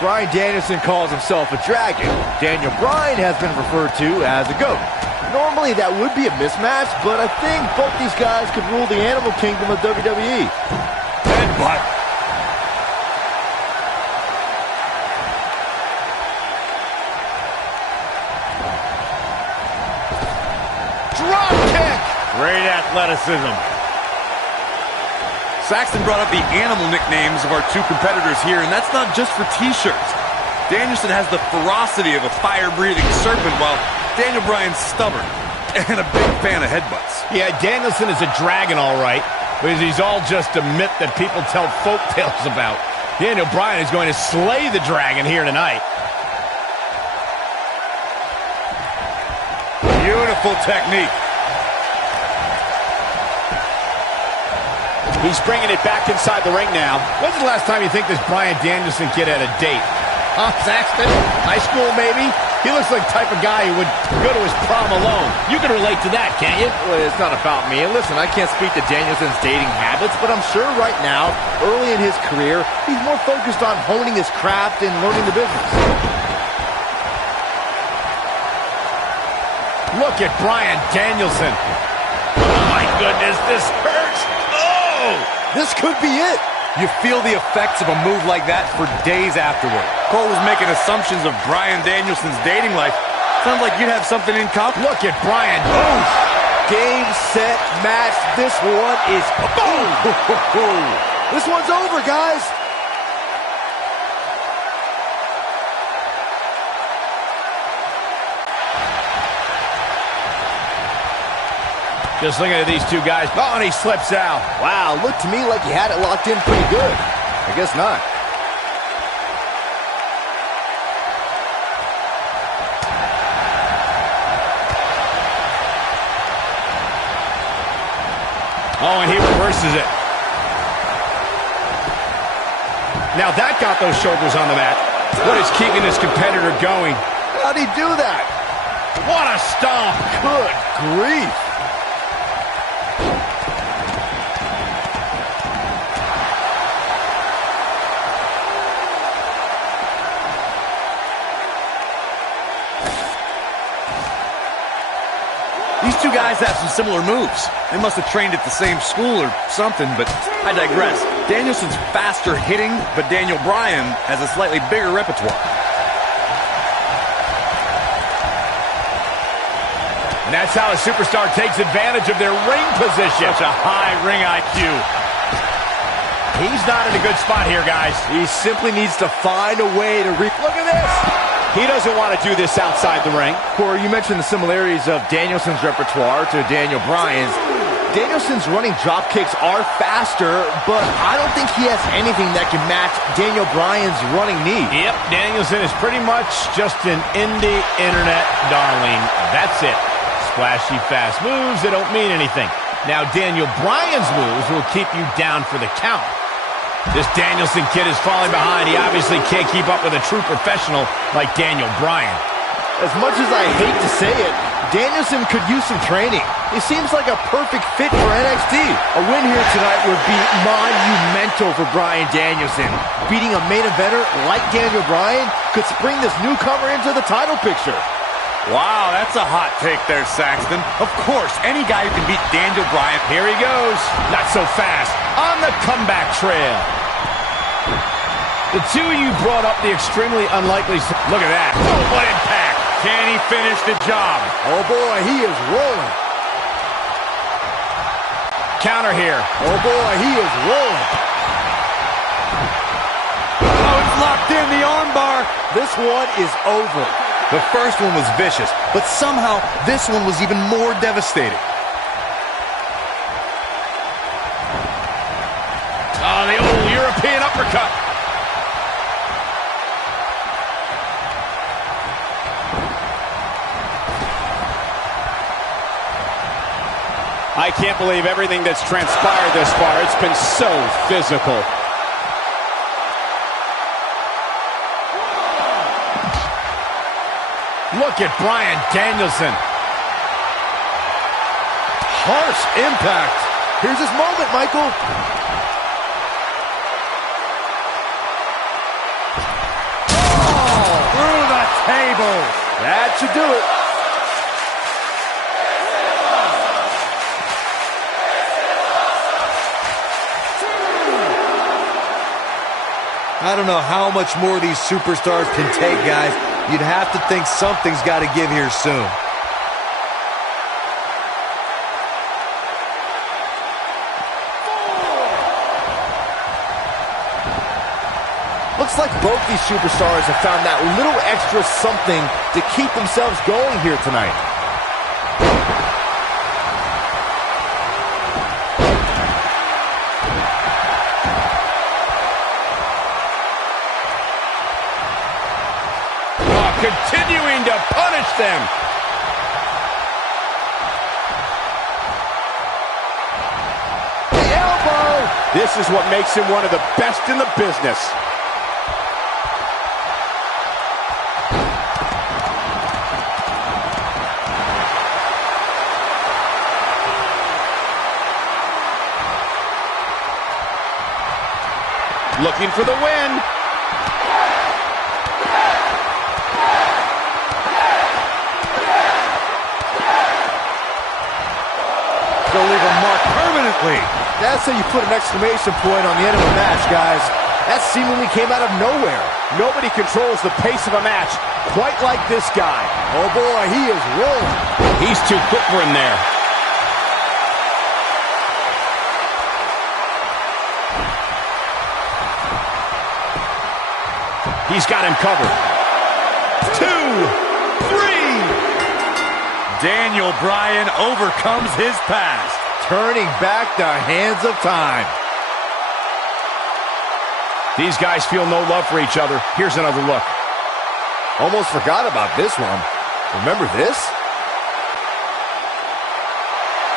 Bryan Danielson calls himself a dragon. Daniel Bryan has been referred to as a goat. Normally that would be a mismatch, but I think both these guys could rule the animal kingdom of WWE. Headbutt. Drop kick! Great athleticism. Saxton brought up the animal nicknames of our two competitors here, and that's not just for t-shirts. Danielson has the ferocity of a fire-breathing serpent, while Daniel Bryan's stubborn and a big fan of headbutts. Yeah, Danielson is a dragon, all right, but he's all just a myth that people tell folk tales about. Daniel Bryan is going to slay the dragon here tonight. Beautiful technique. He's bringing it back inside the ring now. When's the last time you think this Bryan Danielson kid had a date? Huh, Saxton? High school, maybe? He looks like the type of guy who would go to his prom alone. You can relate to that, can't you? Well, it's not about me. Listen, I can't speak to Danielson's dating habits, but I'm sure right now, early in his career, he's more focused on honing his craft and learning the business. Look at Bryan Danielson. Oh, my goodness, this hurts. Oh! This could be it. You feel the effects of a move like that for days afterward. Cole was making assumptions of Bryan Danielson's dating life. Sounds like you'd have something in common. Look at Bryan. Boom! Game, set, match. This one is boom! This one's over, guys. Just looking at these two guys. Oh, and he slips out. Wow, looked to me like he had it locked in pretty good. I guess not. Oh, and he reverses it. Now that got those shoulders on the mat. What is keeping this competitor going? How'd he do that? What a stomp. Good grief. These two guys have some similar moves. They must have trained at the same school or something, but I digress. Danielson's faster hitting, but Daniel Bryan has a slightly bigger repertoire. And that's how a superstar takes advantage of their ring position. Such a high ring IQ. He's not in a good spot here, guys. He simply needs to find a way to reach. Look at this. He doesn't want to do this outside the ring. Corey, you mentioned the similarities of Danielson's repertoire to Daniel Bryan's. Danielson's running drop kicks are faster, but I don't think he has anything that can match Daniel Bryan's running knee. Yep, Danielson is pretty much just an indie internet darling. That's it. Splashy fast moves that don't mean anything. Now Daniel Bryan's moves will keep you down for the count. This Danielson kid is falling behind. He obviously can't keep up with a true professional like Daniel Bryan. As much as I hate to say it, Danielson could use some training. He seems like a perfect fit for NXT. A win here tonight would be monumental for Bryan Danielson. Beating a main eventer like Daniel Bryan could spring this newcomer into the title picture. Wow, that's a hot take there, Saxton. Of course, any guy who can beat Daniel Bryan. Here he goes. Not so fast. On the comeback trail. The two of you brought up the extremely unlikely... Look at that. Oh, what impact. Can he finish the job? Oh boy, he is rolling. counter here. Oh, boy, he is rolling. Oh, it's locked in, the armbar. This one is over. The first one was vicious, but somehow this one was even more devastating. Oh, the old European uppercut. I can't believe everything that's transpired this far. It's been so physical. Look at Bryan Danielson. Harsh impact. Here's his moment, Michael. Oh, through the table. That should do it. I don't know how much more these superstars can take, guys. You'd have to think something's got to give here soon. Looks like both these superstars have found that little extra something to keep themselves going here tonight. Continuing to punish them. The elbow. This is what makes him one of the best in the business. Looking for the win. They'll leave a mark permanently. That's how you put an exclamation point on the end of a match, guys. That seemingly came out of nowhere. Nobody controls the pace of a match quite like this guy. Oh boy, he is rolling. He's too quick for him there. He's got him covered. 2, 3. Daniel Bryan overcomes his past. Turning back the hands of time. These guys feel no love for each other. Here's another look. Almost forgot about this one. Remember this?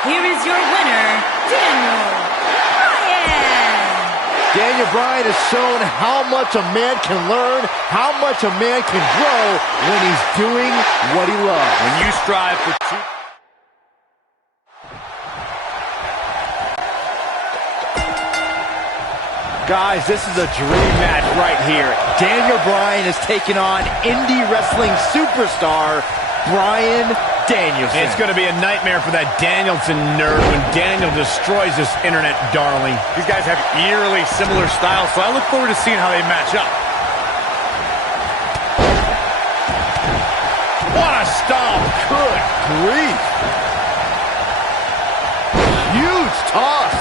Here is your winner, Daniel Bryan. Daniel Bryan has shown how much a man can learn, how much a man can grow when he's doing what he loves. When you strive for two... Guys, this is a dream match right here. Daniel Bryan is taking on indie wrestling superstar Bryan Danielson. It's going to be a nightmare for that Danielson nerd when Daniel destroys this internet darling. These guys have eerily similar styles, so I look forward to seeing how they match up. What a stomp! Good grief. Huge toss.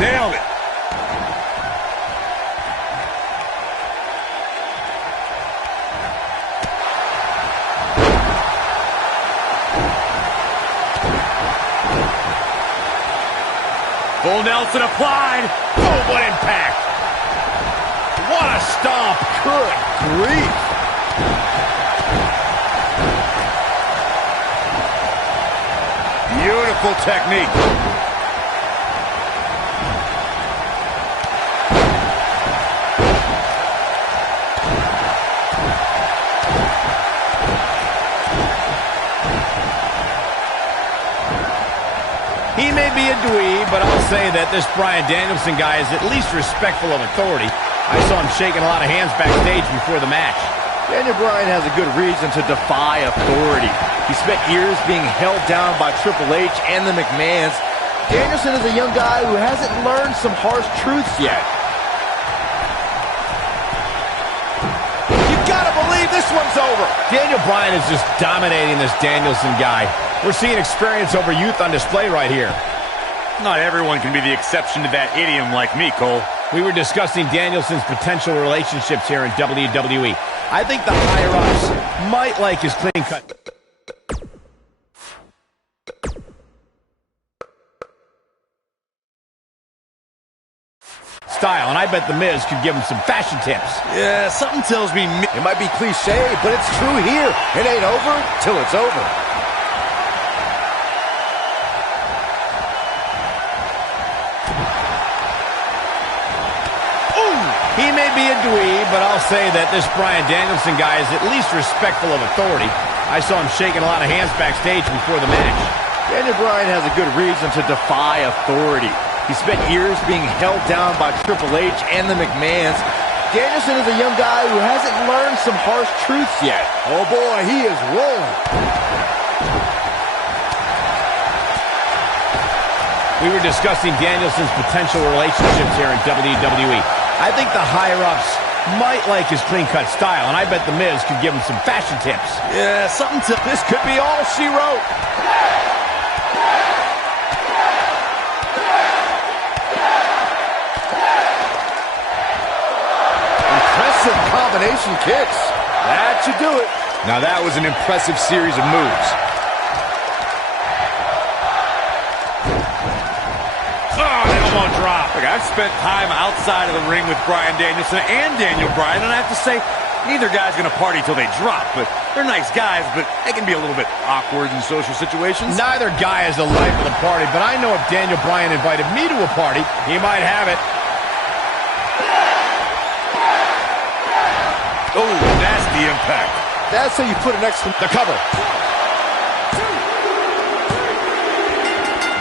Nailed it. Full Nelson applied. Oh, what impact! What a stomp! Good grief. Beautiful technique. He may be a dweeb, but I'll say that this Bryan Danielson guy is at least respectful of authority. I saw him shaking a lot of hands backstage before the match. Daniel Bryan has a good reason to defy authority. He spent years being held down by Triple H and the McMahons. Danielson is a young guy who hasn't learned some harsh truths yet. You gotta believe this one's over. Daniel Bryan is just dominating this Danielson guy. We're seeing experience over youth on display right here. Not everyone can be the exception to that idiom like me, Cole. We were discussing Danielson's potential relationships here in WWE. I think the higher-ups might like his clean cut style, and I bet The Miz could give him some fashion tips. Yeah, something tells me... It might be cliche, but it's true here. It ain't over till it's over. He may be a dweeb, but I'll say that this Bryan Danielson guy is at least respectful of authority. I saw him shaking a lot of hands backstage before the match. Daniel Bryan has a good reason to defy authority. He spent years being held down by Triple H and the McMahons. Danielson is a young guy who hasn't learned some harsh truths yet. Oh boy, he is rolling. We were discussing Danielson's potential relationships here in WWE. I think the higher-ups might like his clean-cut style, and I bet The Miz could give him some fashion tips. Yeah, something to... This could be all she wrote. Impressive combination kicks. That should do it. Now that was an impressive series of moves. Look, I've spent time outside of the ring with Bryan Danielson and Daniel Bryan, and I have to say, neither guy's going to party till they drop. But they're nice guys, but they can be a little bit awkward in social situations. Neither guy has the life of the party, but I know if Daniel Bryan invited me to a party, he might have it. Oh, nasty impact. That's how you put an extra... The cover.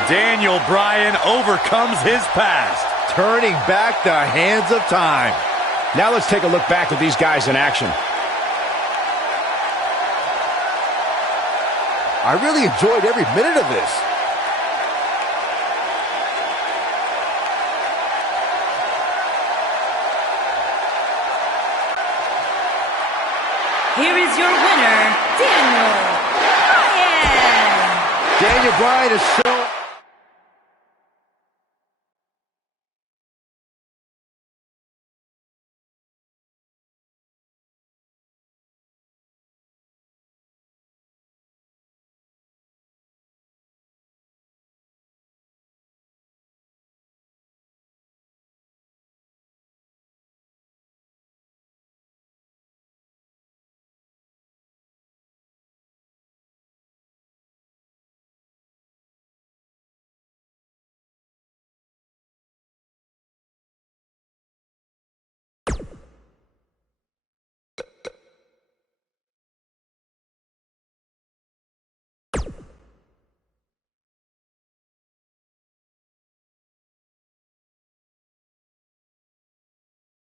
Daniel Bryan overcomes his past. Turning back the hands of time. Now let's take a look back at these guys in action. I really enjoyed every minute of this. Here is your winner, Daniel Bryan. Daniel Bryan has shown